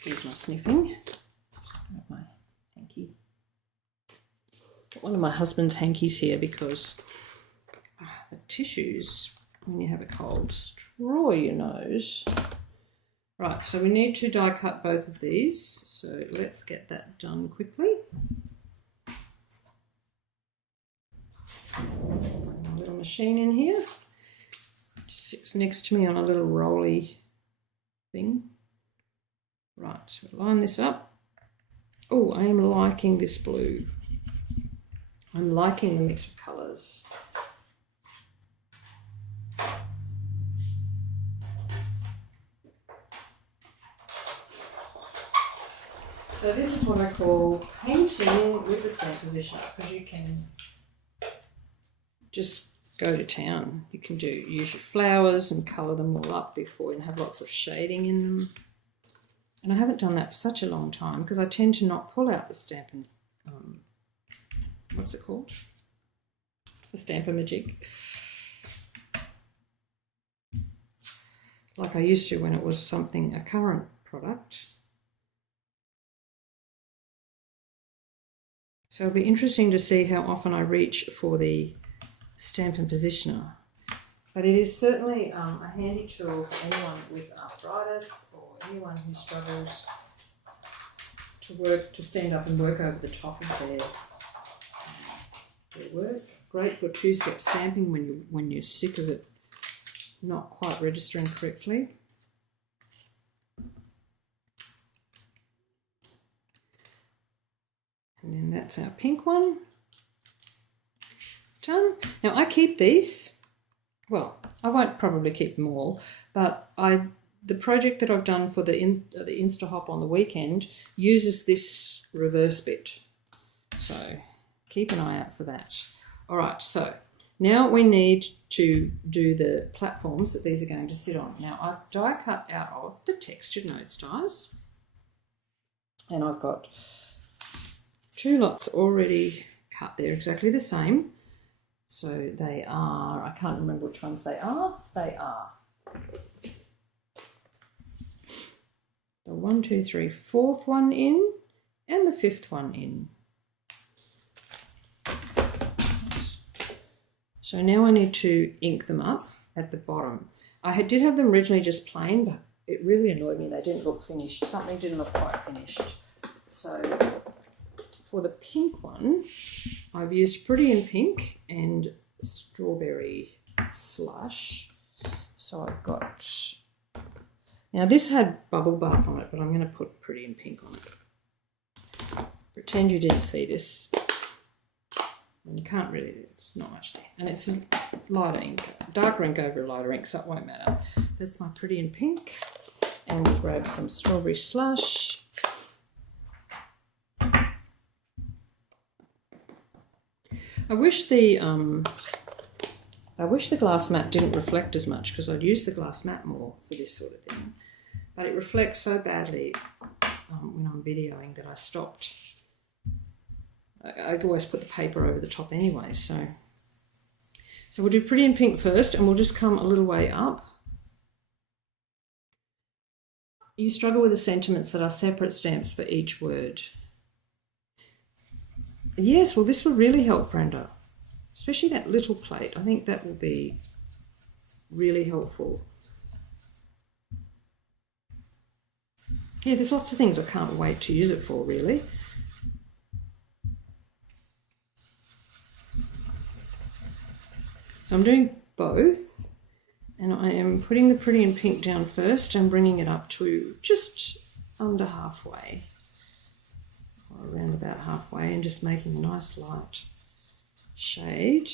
Here's my sniffing. Got my hanky. Got one of my husband's hankies here because the tissues, when you have a cold, destroy your nose. Right, so we need to die cut both of these. So let's get that done quickly. A little machine in here. Just sits next to me on a little rolly thing. Right, so line this up. Oh, I am liking this blue. I'm liking the mix of colours. So this is what I call painting with the Stampin Positioner, because you can just go to town. You can use your flowers and colour them all up before and have lots of shading in them. And I haven't done that for such a long time because I tend to not pull out the Stampin', what's it called? The Stampin-Magic. Like I used to when it was a current product. So it'll be interesting to see how often I reach for the Stampin' Positioner. But it is certainly a handy tool for anyone with arthritis or anyone who struggles to stand up and work over the top of their work. Great for two-step stamping when you're sick of it not quite registering correctly. And then that's our pink one. Done. Now I keep these. Well, I won't probably keep them all, but the project that I've done for the Insta-Hop on the weekend uses this reverse bit. So keep an eye out for that. All right, so now we need to do the platforms that these are going to sit on. Now I've die cut out of the textured notes dies, and I've got 2 lots already cut. They're exactly the same. So they are, I can't remember which ones they are. They are the 1, 2, 3, 4th one in and the 5th one in. So now I need to ink them up at the bottom. I did have them originally just plain, but it really annoyed me. They didn't look finished. Something didn't look quite finished. So for the pink one, I've used Pretty in Pink and Strawberry Slush. So I've got, now this had Bubble Bath on it, but I'm going to put Pretty in Pink on it. Pretend you didn't see this. And you can't really, it's not much there. And it's lighter ink, darker ink over a lighter ink, so it won't matter. That's my Pretty in Pink. And we'll grab some Strawberry Slush. I wish the glass mat didn't reflect as much, because I'd use the glass mat more for this sort of thing. But it reflects so badly when I'm videoing that I stopped. I always put the paper over the top anyway. So we'll do Pretty in Pink first, and we'll just come a little way up. You struggle with the sentiments that are separate stamps for each word. Yes, well, this will really help, Brenda, especially that little plate. I think that will be really helpful. Yeah, there's lots of things I can't wait to use it for, really. So I'm doing both, and I am putting the Pretty in Pink down first and bringing it up to just under halfway. Around about halfway, and just making a nice light shade.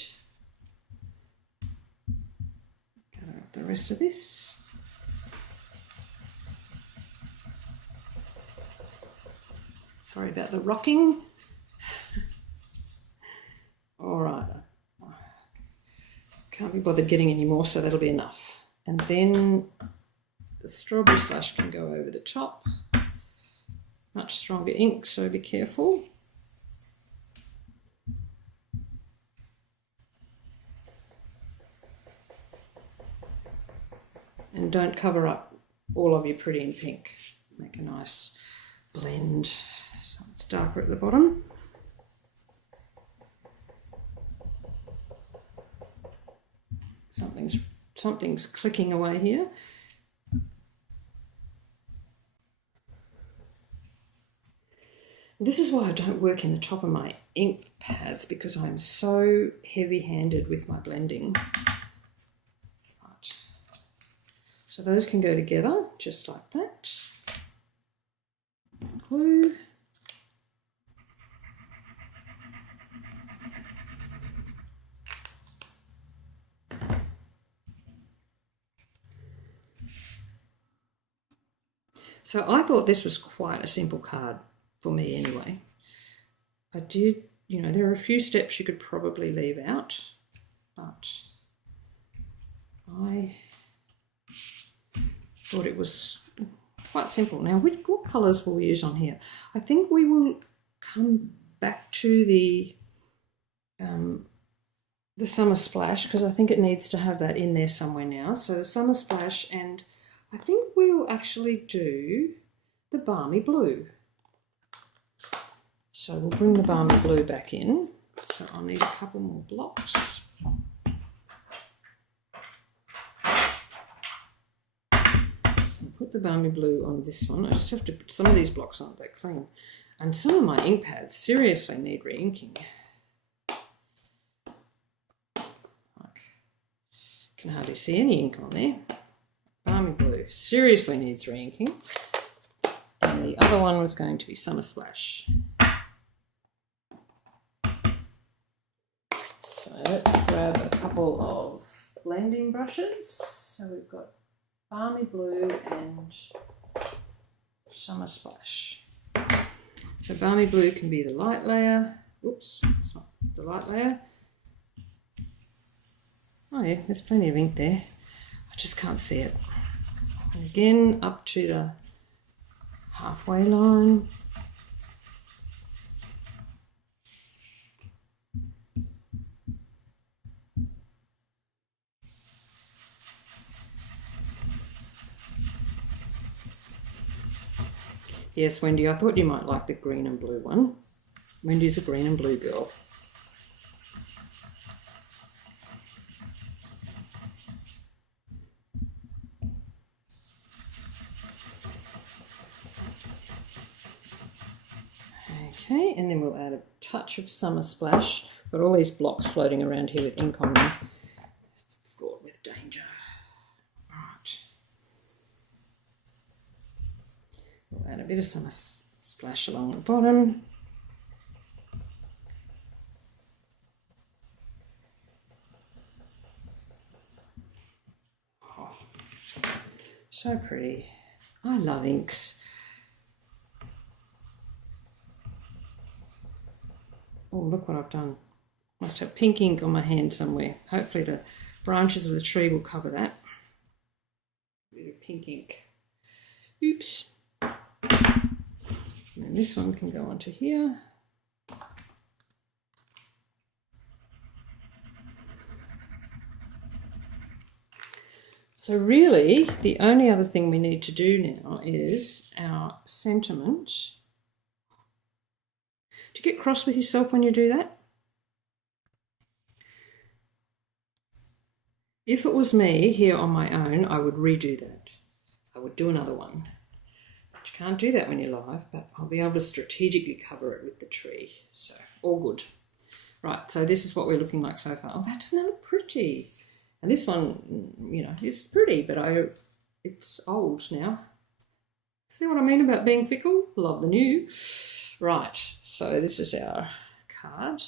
Gather up the rest of this. Sorry about the rocking. All right. Can't be bothered getting any more, so that'll be enough. And then the strawberry slush can go over the top. Much stronger ink, so be careful. And don't cover up all of your pretty in pink. Make a nice blend so it's darker at the bottom. Something's clicking away here. This is why I don't work in the top of my ink pads, because I'm so heavy-handed with my blending. Right. So those can go together just like that. Glue. So I thought this was quite a simple card for me anyway. I did, you know, there are a few steps you could probably leave out, but I thought it was quite simple. Now, what colours will we use on here? I think we will come back to the Summer Splash, because I think it needs to have that in there somewhere now. So the Summer Splash, and I think we will actually do the Balmy Blue. So we'll bring the Balmy Blue back in. So I'll need a couple more blocks. So I'll put the Balmy Blue on this one. I just have to put, some of these blocks aren't that clean. And some of my ink pads seriously need re-inking. Can hardly see any ink on there. Balmy Blue seriously needs re-inking. And the other one was going to be Summer Splash. So let's grab a couple of blending brushes. So we've got Balmy Blue and Summer Splash. So Balmy Blue can be the light layer. Oops, that's not the light layer. Oh yeah, there's plenty of ink there. I just can't see it. And again, up to the halfway line. Yes, Wendy, I thought you might like the green and blue one. Wendy's a green and blue girl. Okay, and then we'll add a touch of Summer Splash. Got all these blocks floating around here with ink on them. It's fraught with danger. Right. We'll add a bit of Summer Splash along the bottom. Oh, so pretty. I love inks. Oh, look what I've done. Must have pink ink on my hand somewhere. Hopefully the branches of the tree will cover that. A bit of pink ink. Oops. And this one can go onto here. So really, the only other thing we need to do now is our sentiment. Do you get cross with yourself when you do that? If it was me here on my own, I would redo that. I would do another one. But you can't do that when you're live, but I'll be able to strategically cover it with the tree. So, all good. Right, so this is what we're looking like so far. Oh, that doesn't look pretty. And this one, you know, is pretty, but it's old now. See what I mean about being fickle? Love the new. Right, so this is our card.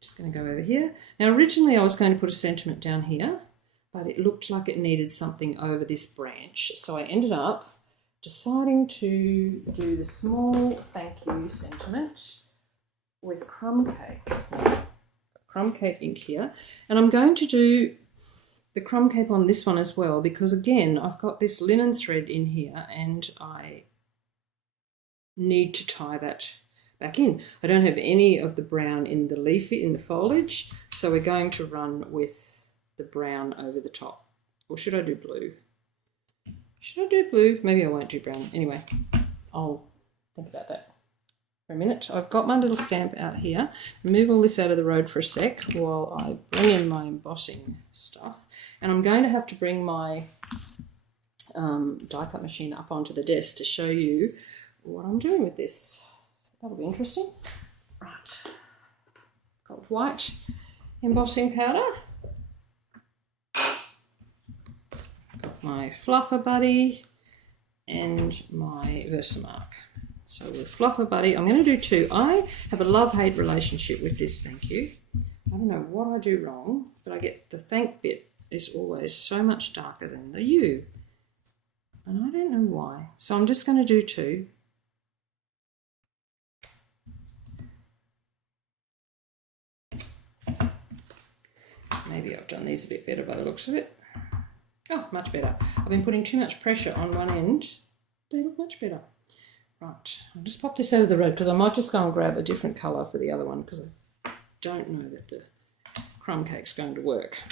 Just going to go over here. Now, originally I was going to put a sentiment down here, but it looked like it needed something over this branch. So I ended up deciding to do the small thank you sentiment with crumb cake. Crumb cake ink here. And I'm going to do the crumb cape on this one as well, because again, I've got this linen thread in here and I need to tie that back in. I don't have any of the brown in the leafy, in the foliage, so we're going to run with the brown over the top. Or should I do blue? Should I do blue? Maybe I won't do brown. Anyway, I'll think about that for a minute. I've got my little stamp out here. Move all this out of the road for a sec while I bring in my embossing stuff. And I'm going to have to bring my die cut machine up onto the desk to show you what I'm doing with this. That'll be interesting. Right, got white embossing powder. Got my fluffer buddy and my Versamark. So with fluffer buddy, I'm going to do two. I have a love-hate relationship with this, thank you. I don't know what I do wrong, but I get the thank bit is always so much darker than the you. And I don't know why. So I'm just going to do two. Maybe I've done these a bit better by the looks of it. Oh, much better. I've been putting too much pressure on one end. They look much better. Right, I'll just pop this out of the road because I might just go and grab a different colour for the other one because I don't know that the crumb cake's going to work.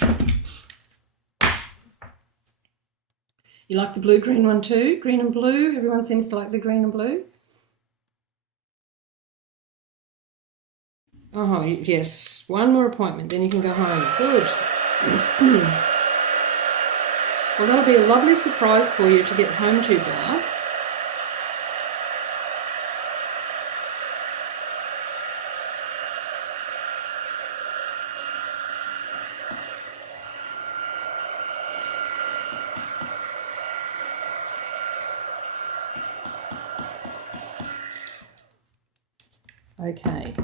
You like the blue-green one too? Green and blue? Everyone seems to like the green and blue. Oh, yes. One more appointment, then you can go home. Good. Well, that'll be a lovely surprise for you to get home to, Bar. Okay,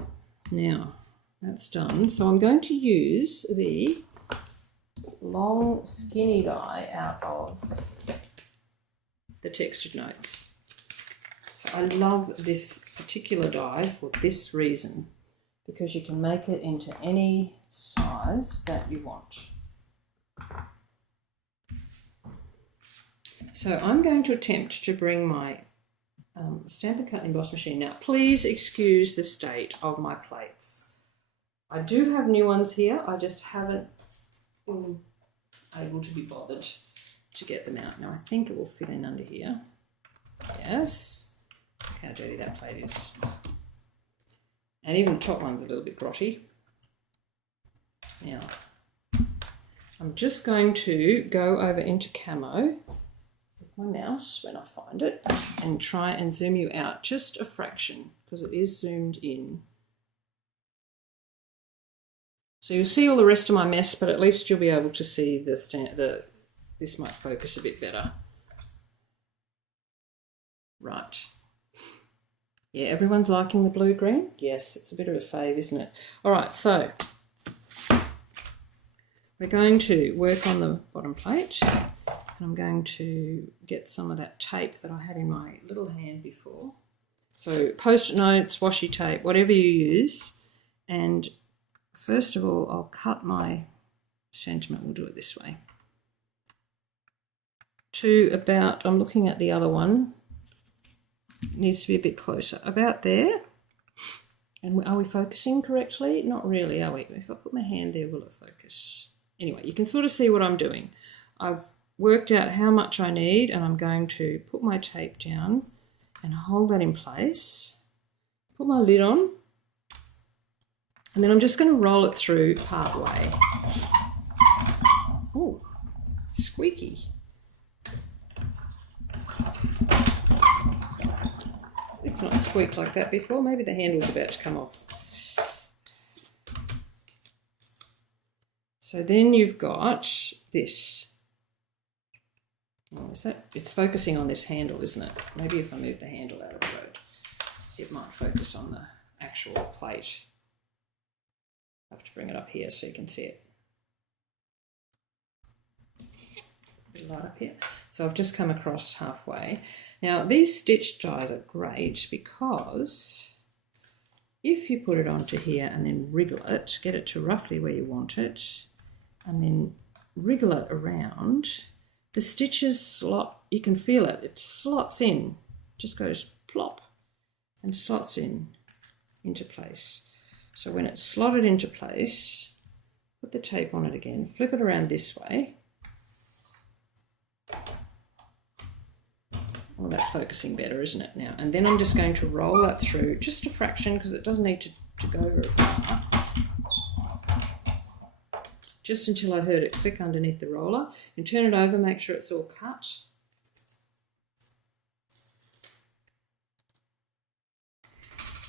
now that's done. So I'm going to use the long skinny die out of the textured notes. So I love this particular die for this reason, because you can make it into any size that you want. So I'm going to attempt to bring my Stampin' Cut and Emboss machine. Now, please excuse the state of my plates. I do have new ones here. I just haven't been able to be bothered to get them out. Now, I think it will fit in under here. Yes. Look how dirty that plate is. And even the top one's a little bit grotty. Now, I'm just going to go over into camo my mouse when I find it and try and zoom you out just a fraction because it is zoomed in. So you'll see all the rest of my mess, but at least you'll be able to see this might focus a bit better. Right. Yeah, everyone's liking the blue-green? Yes, it's a bit of a fave, isn't it? All right, so we're going to work on the bottom plate. I'm going to get some of that tape that I had in my little hand before. So post-it notes, washi tape, whatever you use. And first of all, I'll cut my sentiment. We'll do it this way. To about, I'm looking at the other one. It needs to be a bit closer. About there. And are we focusing correctly? Not really, are we? If I put my hand there, will it focus? Anyway, you can sort of see what I'm doing. I've worked out how much I need, and I'm going to put my tape down and hold that in place, put my lid on, and then I'm just going to roll it through part way. Oh, squeaky. It's not squeaked like that before. Maybe the handle's about to come off. So then you've got this. Oh, is that? It's focusing on this handle, isn't it? Maybe if I move the handle out of the road, it might focus on the actual plate. I have to bring it up here so you can see it. A bit light up here. So I've just come across halfway. Now these stitch dies are great because if you put it onto here and then wriggle it, get it to roughly where you want it, and then wriggle it around, the stitches slot, you can feel it, it slots in, just goes plop and slots in into place. So when it's slotted into place, put the tape on it again, flip it around this way. Well, that's focusing better, isn't it now? And then I'm just going to roll that through just a fraction because it doesn't need to go very far. Just until I heard it click underneath the roller. And turn it over, make sure it's all cut.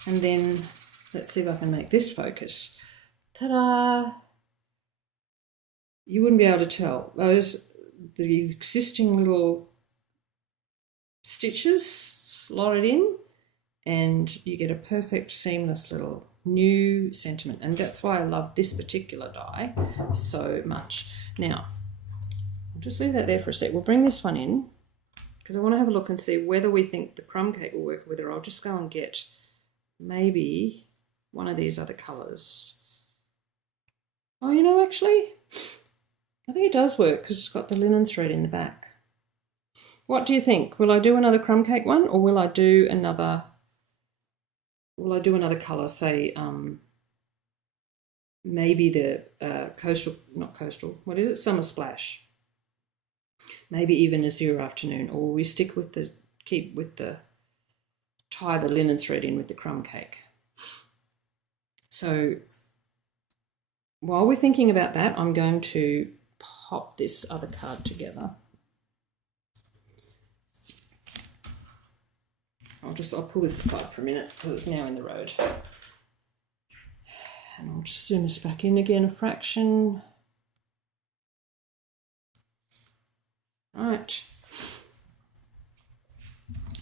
And then let's see if I can make this focus. Ta-da! You wouldn't be able to tell. The existing little stitches slotted in, and you get a perfect seamless little new sentiment. And that's why I love this particular die so much. Now, I'll just leave that there for a sec. We'll bring this one in because I want to have a look and see whether we think the crumb cake will work, or whether I'll just go and get maybe one of these other colours. Oh, you know, actually, I think it does work because it's got the linen thread in the back. What do you think? Will I do another crumb cake one, or will I do another colour, say maybe the coastal, not coastal, what is it? Summer Splash. Maybe even Azure Afternoon, or we stick with the, tie the linen thread in with the crumb cake. So while we're thinking about that, I'm going to pop this other card together. I'll pull this aside for a minute because it's now in the road. And I'll just zoom this back in again a fraction. Right.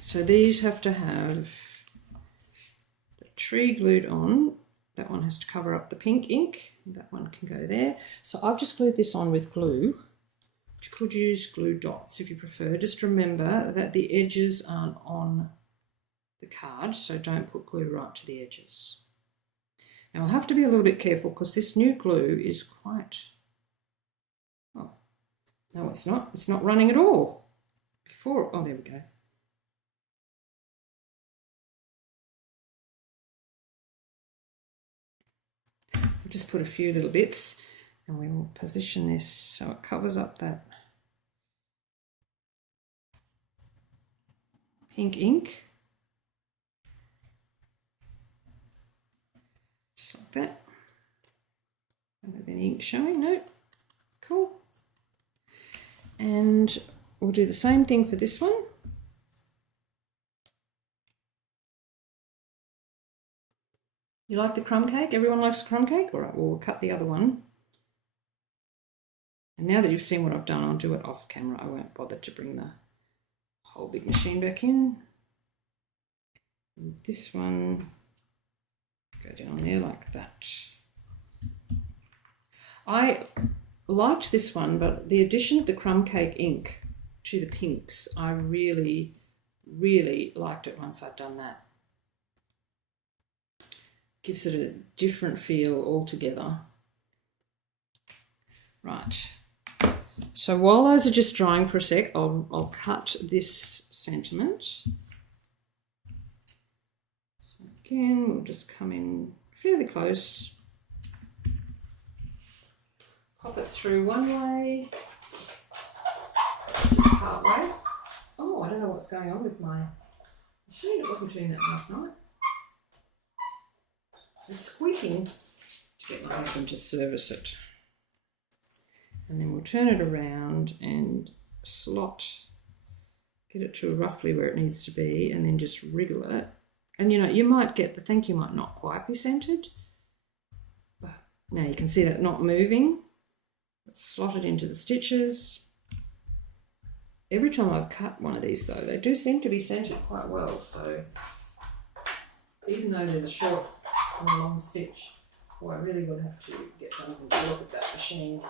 So these have to have the tree glued on. That one has to cover up the pink ink. That one can go there. So I've just glued this on with glue. You could use glue dots if you prefer. Just remember that the edges aren't on the card, so don't put glue right to the edges. Now I'll have to be a little bit careful because this new glue is quite, oh, no it's not running at all. Before, oh there we go. I'll just put a few little bits and we will position this so it covers up that pink ink. Just like that. Don't have any ink showing, no. Cool. And we'll do the same thing for this one. You like the crumb cake? Everyone likes the crumb cake? All right, well, we'll cut the other one. And now that you've seen what I've done, I'll do it off camera. I won't bother to bring the whole big machine back in. And this one, go down there like that. I liked this one, but the addition of the crumb cake ink to the pinks, I really, really liked it once I'd done that. Gives it a different feel altogether. Right. So while those are just drying for a sec, I'll cut this sentiment. So again, we'll just come in fairly close. Pop it through one way, part way. Oh, I don't know what's going on with my machine. It wasn't doing that last night. It's squeaking to get my husband to service it. And then we'll turn it around and slot, get it to roughly where it needs to be, and then just wriggle it. And you know, you might get the thank you might not quite be centered, but now you can see that not moving. It's slotted into the stitches. Every time I've cut one of these though, they do seem to be centered quite well. So even though there's a short and a long stitch, well, I really will have to get something to look at that machine.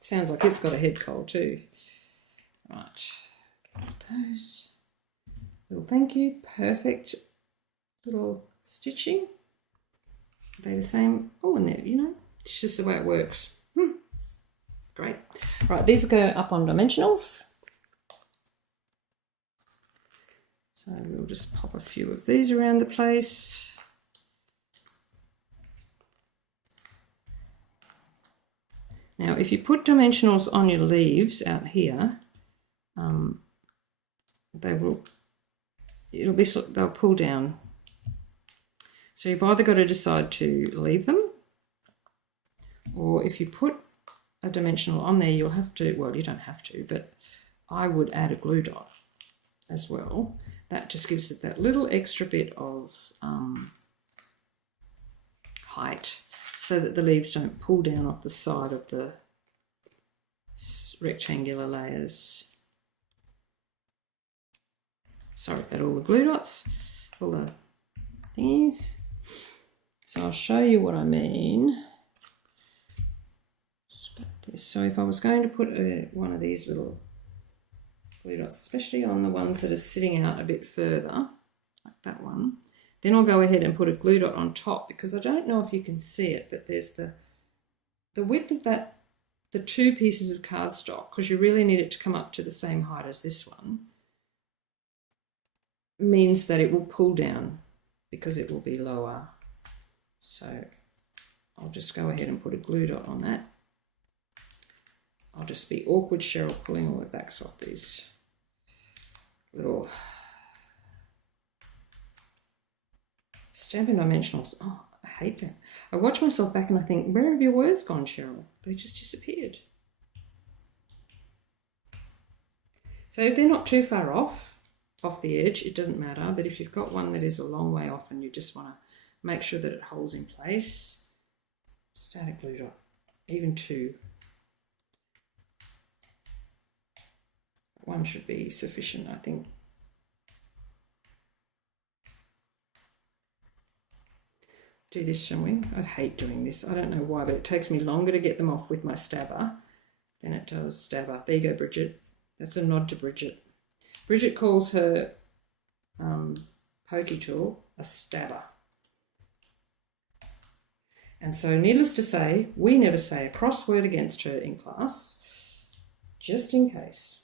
Sounds like it's got a head cold too. Right, those little thank you, perfect little stitching. Are they the same? Oh, and they're, you know, It's just the way it works. Great. Right, these go up on dimensionals. So we'll just pop a few of these around the place. Now, if you put dimensionals on your leaves out here, they'll pull down. So you've either got to decide to leave them, or if you put a dimensional on there, you'll have to, well, you don't have to, but I would add a glue dot as well. That just gives it that little extra bit of height so that the leaves don't pull down off the side of the rectangular layers. Sorry about all the glue dots, all the thingies. So I'll show you what I mean. So if I was going to put one of these little glue dots, especially on the ones that are sitting out a bit further, like that one, then I'll go ahead and put a glue dot on top, because I don't know if you can see it, but there's the width of that, the two pieces of cardstock, because you really need it to come up to the same height as this one, means that it will pull down because it will be lower. So I'll just go ahead and put a glue dot on that. I'll just be awkward Cheryl pulling all the backs off these little Stampin' Dimensionals. Oh, I hate them. I watch myself back and I think, where have your words gone, Cheryl? They just disappeared. So if they're not too far off the edge, it doesn't matter. But if you've got one that is a long way off and you just want to make sure that it holds in place, just add a glue dot, even two. One should be sufficient, I think. Do this, shall we? I hate doing this. I don't know why, but it takes me longer to get them off with my stabber than it does stabber. There you go, Bridget. That's a nod to Bridget. Bridget calls her pokey tool a stabber. And so needless to say, we never say a cross word against her in class, just in case.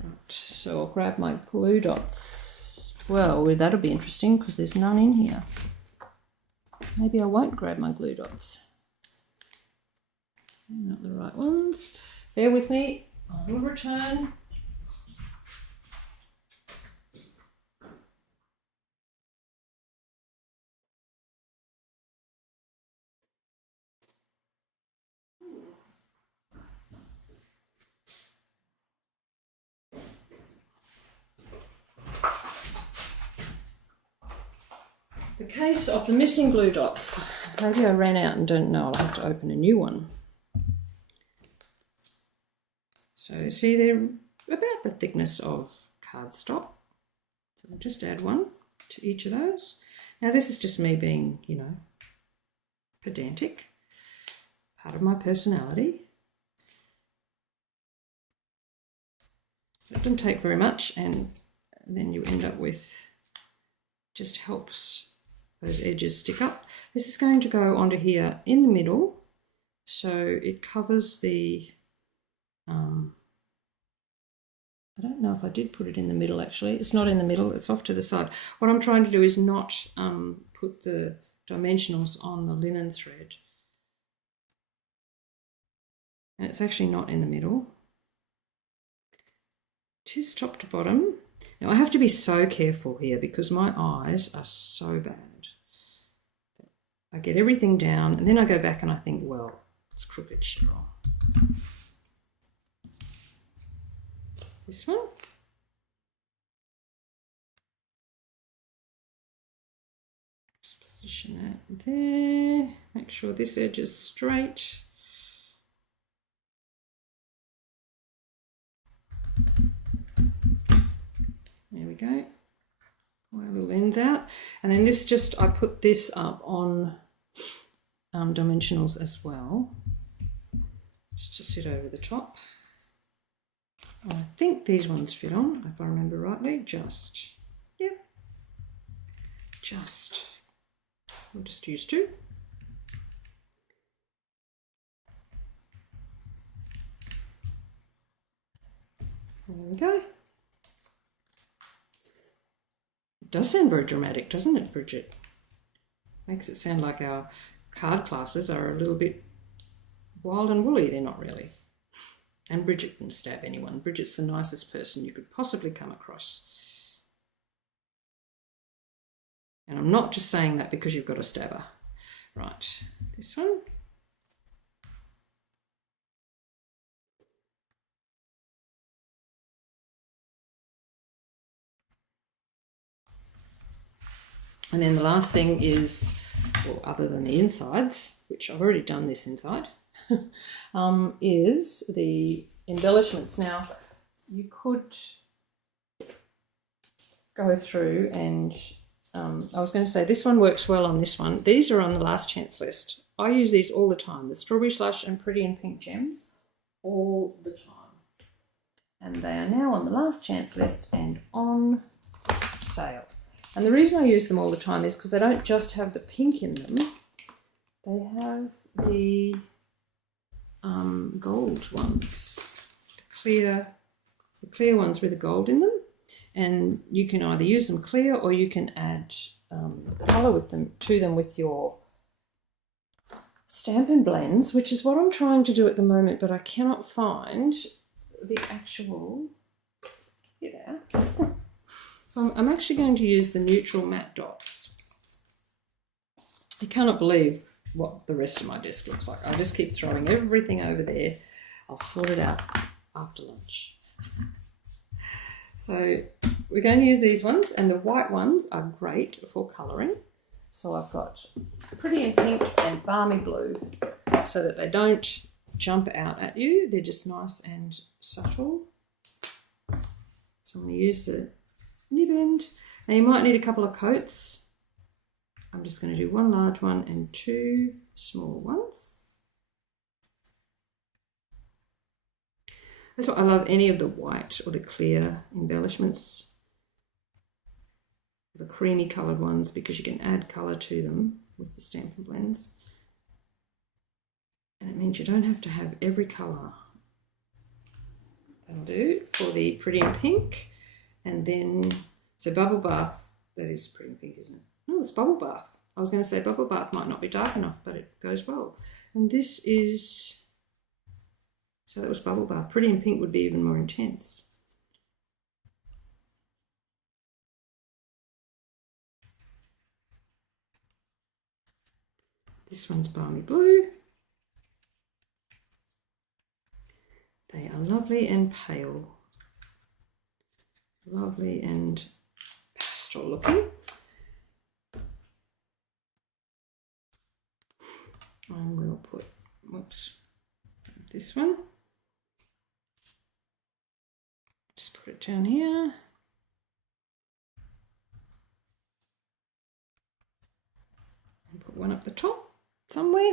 Right, so I'll grab my glue dots. Well, that'll be interesting because there's none in here. Maybe I won't grab my glue dots. Not the right ones. Bear with me, I will return. The case of the missing glue dots. Maybe I ran out and don't know. I'll have to open a new one. So see, they're about the thickness of cardstock. So I'll just add one to each of those. Now this is just me being, you know, pedantic. Part of my personality. So it doesn't take very much, and then you end up with, just helps those edges stick up. This is going to go onto here in the middle, so it covers the, I don't know if I did put it in the middle actually. It's not in the middle, it's off to the side. What I'm trying to do is not put the dimensionals on the linen thread. And it's actually not in the middle. It is top to bottom. Now I have to be so careful here because my eyes are so bad. I get everything down and then I go back and I think, well, it's crooked, Cheryl. This one. Just position that there. Make sure this edge is straight. There we go. All our little ends out. And then this just, I put this up on dimensionals as well. Just to sit over the top. I think these ones fit on, if I remember rightly, just we'll just use 2. There we go. It does sound very dramatic, doesn't it, Bridget? Makes it sound like our card classes are a little bit wild and woolly. They're not really. And Bridget can stab anyone. Bridget's the nicest person you could possibly come across. And I'm not just saying that because you've got a stabber. Right, this one. And then the last thing is, well, other than the insides, which I've already done this inside, is the embellishments. Now, you could go through and, I was going to say this one works well on this one. These are on the last chance list. I use these all the time, the Strawberry Slush and Pretty and Pink Gems, all the time. And they are now on the last chance list and on sale. And the reason I use them all the time is because they don't just have the pink in them, they have the gold ones, the clear ones with the gold in them. And you can either use them clear or you can add colour to them with your Stampin' Blends, which is what I'm trying to do at the moment, but I cannot find the actual, here they are. So I'm actually going to use the neutral matte dots. I cannot believe what the rest of my desk looks like. I'll just keep throwing everything over there. I'll sort it out after lunch. So we're going to use these ones, and the white ones are great for colouring. So I've got Pretty and Pink and Balmy Blue so that they don't jump out at you. They're just nice and subtle. So I'm going to use the nib end. Now you might need a couple of coats. I'm just going to do 1 large one and 2 small ones. That's what I love, any of the white or the clear embellishments, the creamy coloured ones, because you can add colour to them with the Stampin' Blends. And it means you don't have to have every colour. That'll do for the Pretty and Pink. And then, so Bubble Bath, that is Pretty and Pink, isn't it? No, it's Bubble Bath. I was going to say Bubble Bath might not be dark enough, but it goes well. And this is, so that was Bubble Bath. Pretty and Pink would be even more intense. This one's Balmy Blue. They are lovely and pale. Lovely and pastoral looking. And we'll put, whoops, this one. Just put it down here. And put one up the top somewhere.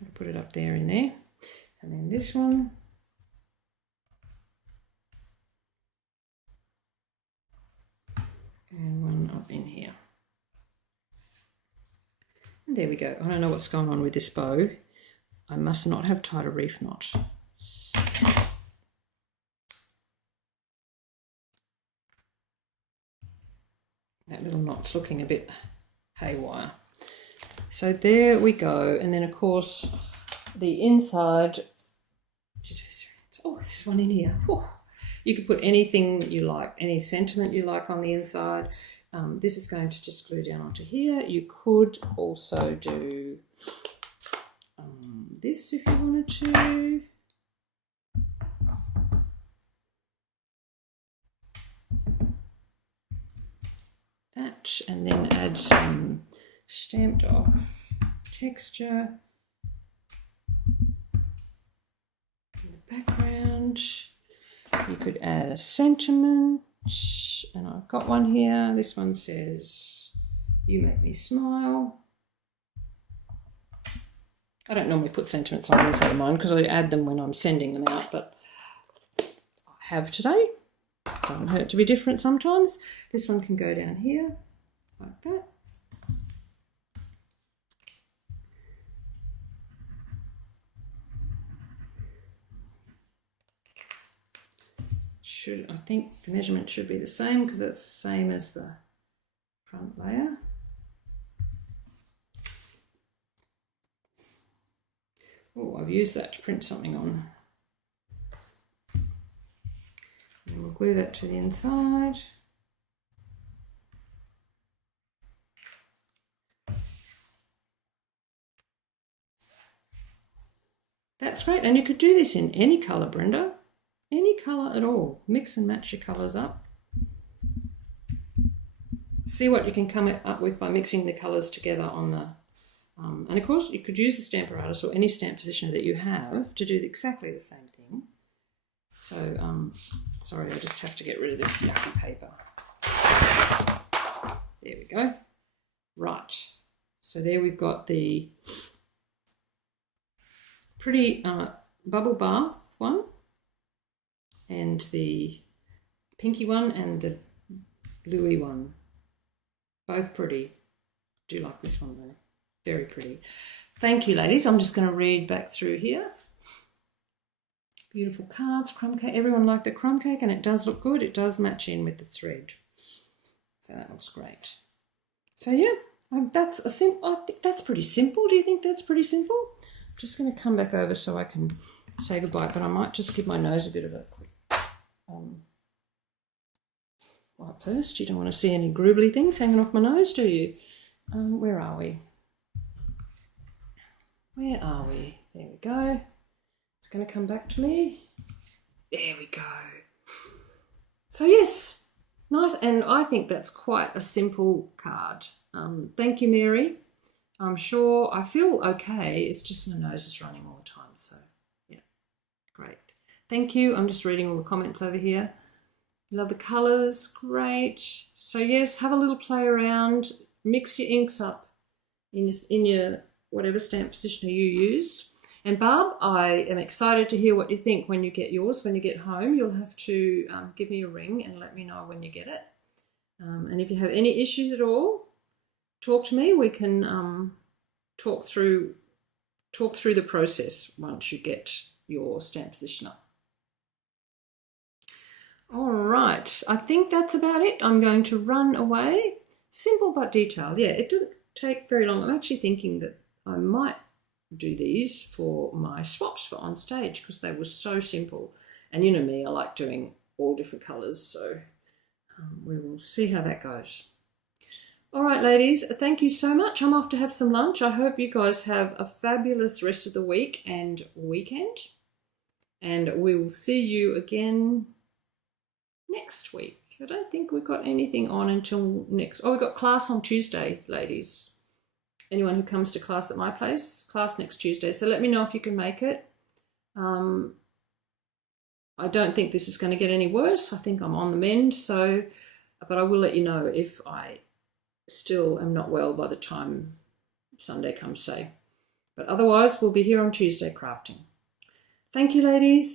I'll put it up there in there. And then this one. And one up in here. And there we go. I don't know what's going on with this bow. I must not have tied a reef knot. That little knot's looking a bit haywire. So there we go. And then of course the inside, oh, there's one in here. Oh, you could put anything you like, any sentiment you like on the inside. This is going to just glue down onto here. You could also do this if you wanted to. That, and then add some stamped off texture in the background. You could add a sentiment, and I've got one here. This one says, "You make me smile." I don't normally put sentiments on this of mine because I add them when I'm sending them out, but I have today. Doesn't hurt to be different sometimes. This one can go down here. like that. I think the measurement should be the same because that's the same as the front layer. Oh, I've used that to print something on. And we'll glue that to the inside. That's great, and you could do this in any colour, Brenda. Any colour at all. Mix and match your colours up. See what you can come up with by mixing the colours together on the... and of course you could use the Stamparatus or any stamp positioner that you have to do exactly the same thing. So, sorry, I just have to get rid of this yucky paper. There we go. Right, so there we've got the pretty bubble bath one, and the pinky one and the bluey one. Both pretty. Do like this one though. Very pretty. Thank you, ladies. I'm just going to read back through here. Beautiful cards, crumb cake. Everyone liked the crumb cake, and it does look good. It does match in with the thread. So that looks great. So yeah, I think that's pretty simple. Do you think that's pretty simple? I'm just going to come back over so I can say goodbye, but I might just give my nose a bit of a quick wipe first. You don't want to see any groovly things hanging off my nose, do you? Where are we? Where are we? There we go. It's going to come back to me. There we go. So yes, nice, and I think that's quite a simple card. Thank you, Mary. I'm sure I feel okay. It's just my nose is running all the time. So yeah, great. Thank you. I'm just reading all the comments over here. Love the colours, great. So yes, have a little play around, mix your inks up in your whatever stamp positioner you use. And Barb, I am excited to hear what you think when you get yours. When you get home, you'll have to give me a ring and let me know when you get it. And if you have any issues at all, talk to me. We can talk through the process once you get your stamp positioner. All right, I think that's about it. I'm going to run away. Simple but detailed. Yeah, it didn't take very long. I'm actually thinking that I might do these for my swaps for on stage because they were so simple. And you know me, I like doing all different colours, so we will see how that goes. All right, ladies, thank you so much. I'm off to have some lunch. I hope you guys have a fabulous rest of the week and weekend. And we will see you again next week. I don't think we've got anything on until next. Oh, we've got class on Tuesday, ladies. Anyone who comes to class at my place, class next Tuesday. So let me know if you can make it. I don't think this is going to get any worse. I think I'm on the mend. So, but I will let you know if I still am not well by the time Sunday comes, say. But otherwise, we'll be here on Tuesday crafting. Thank you, ladies.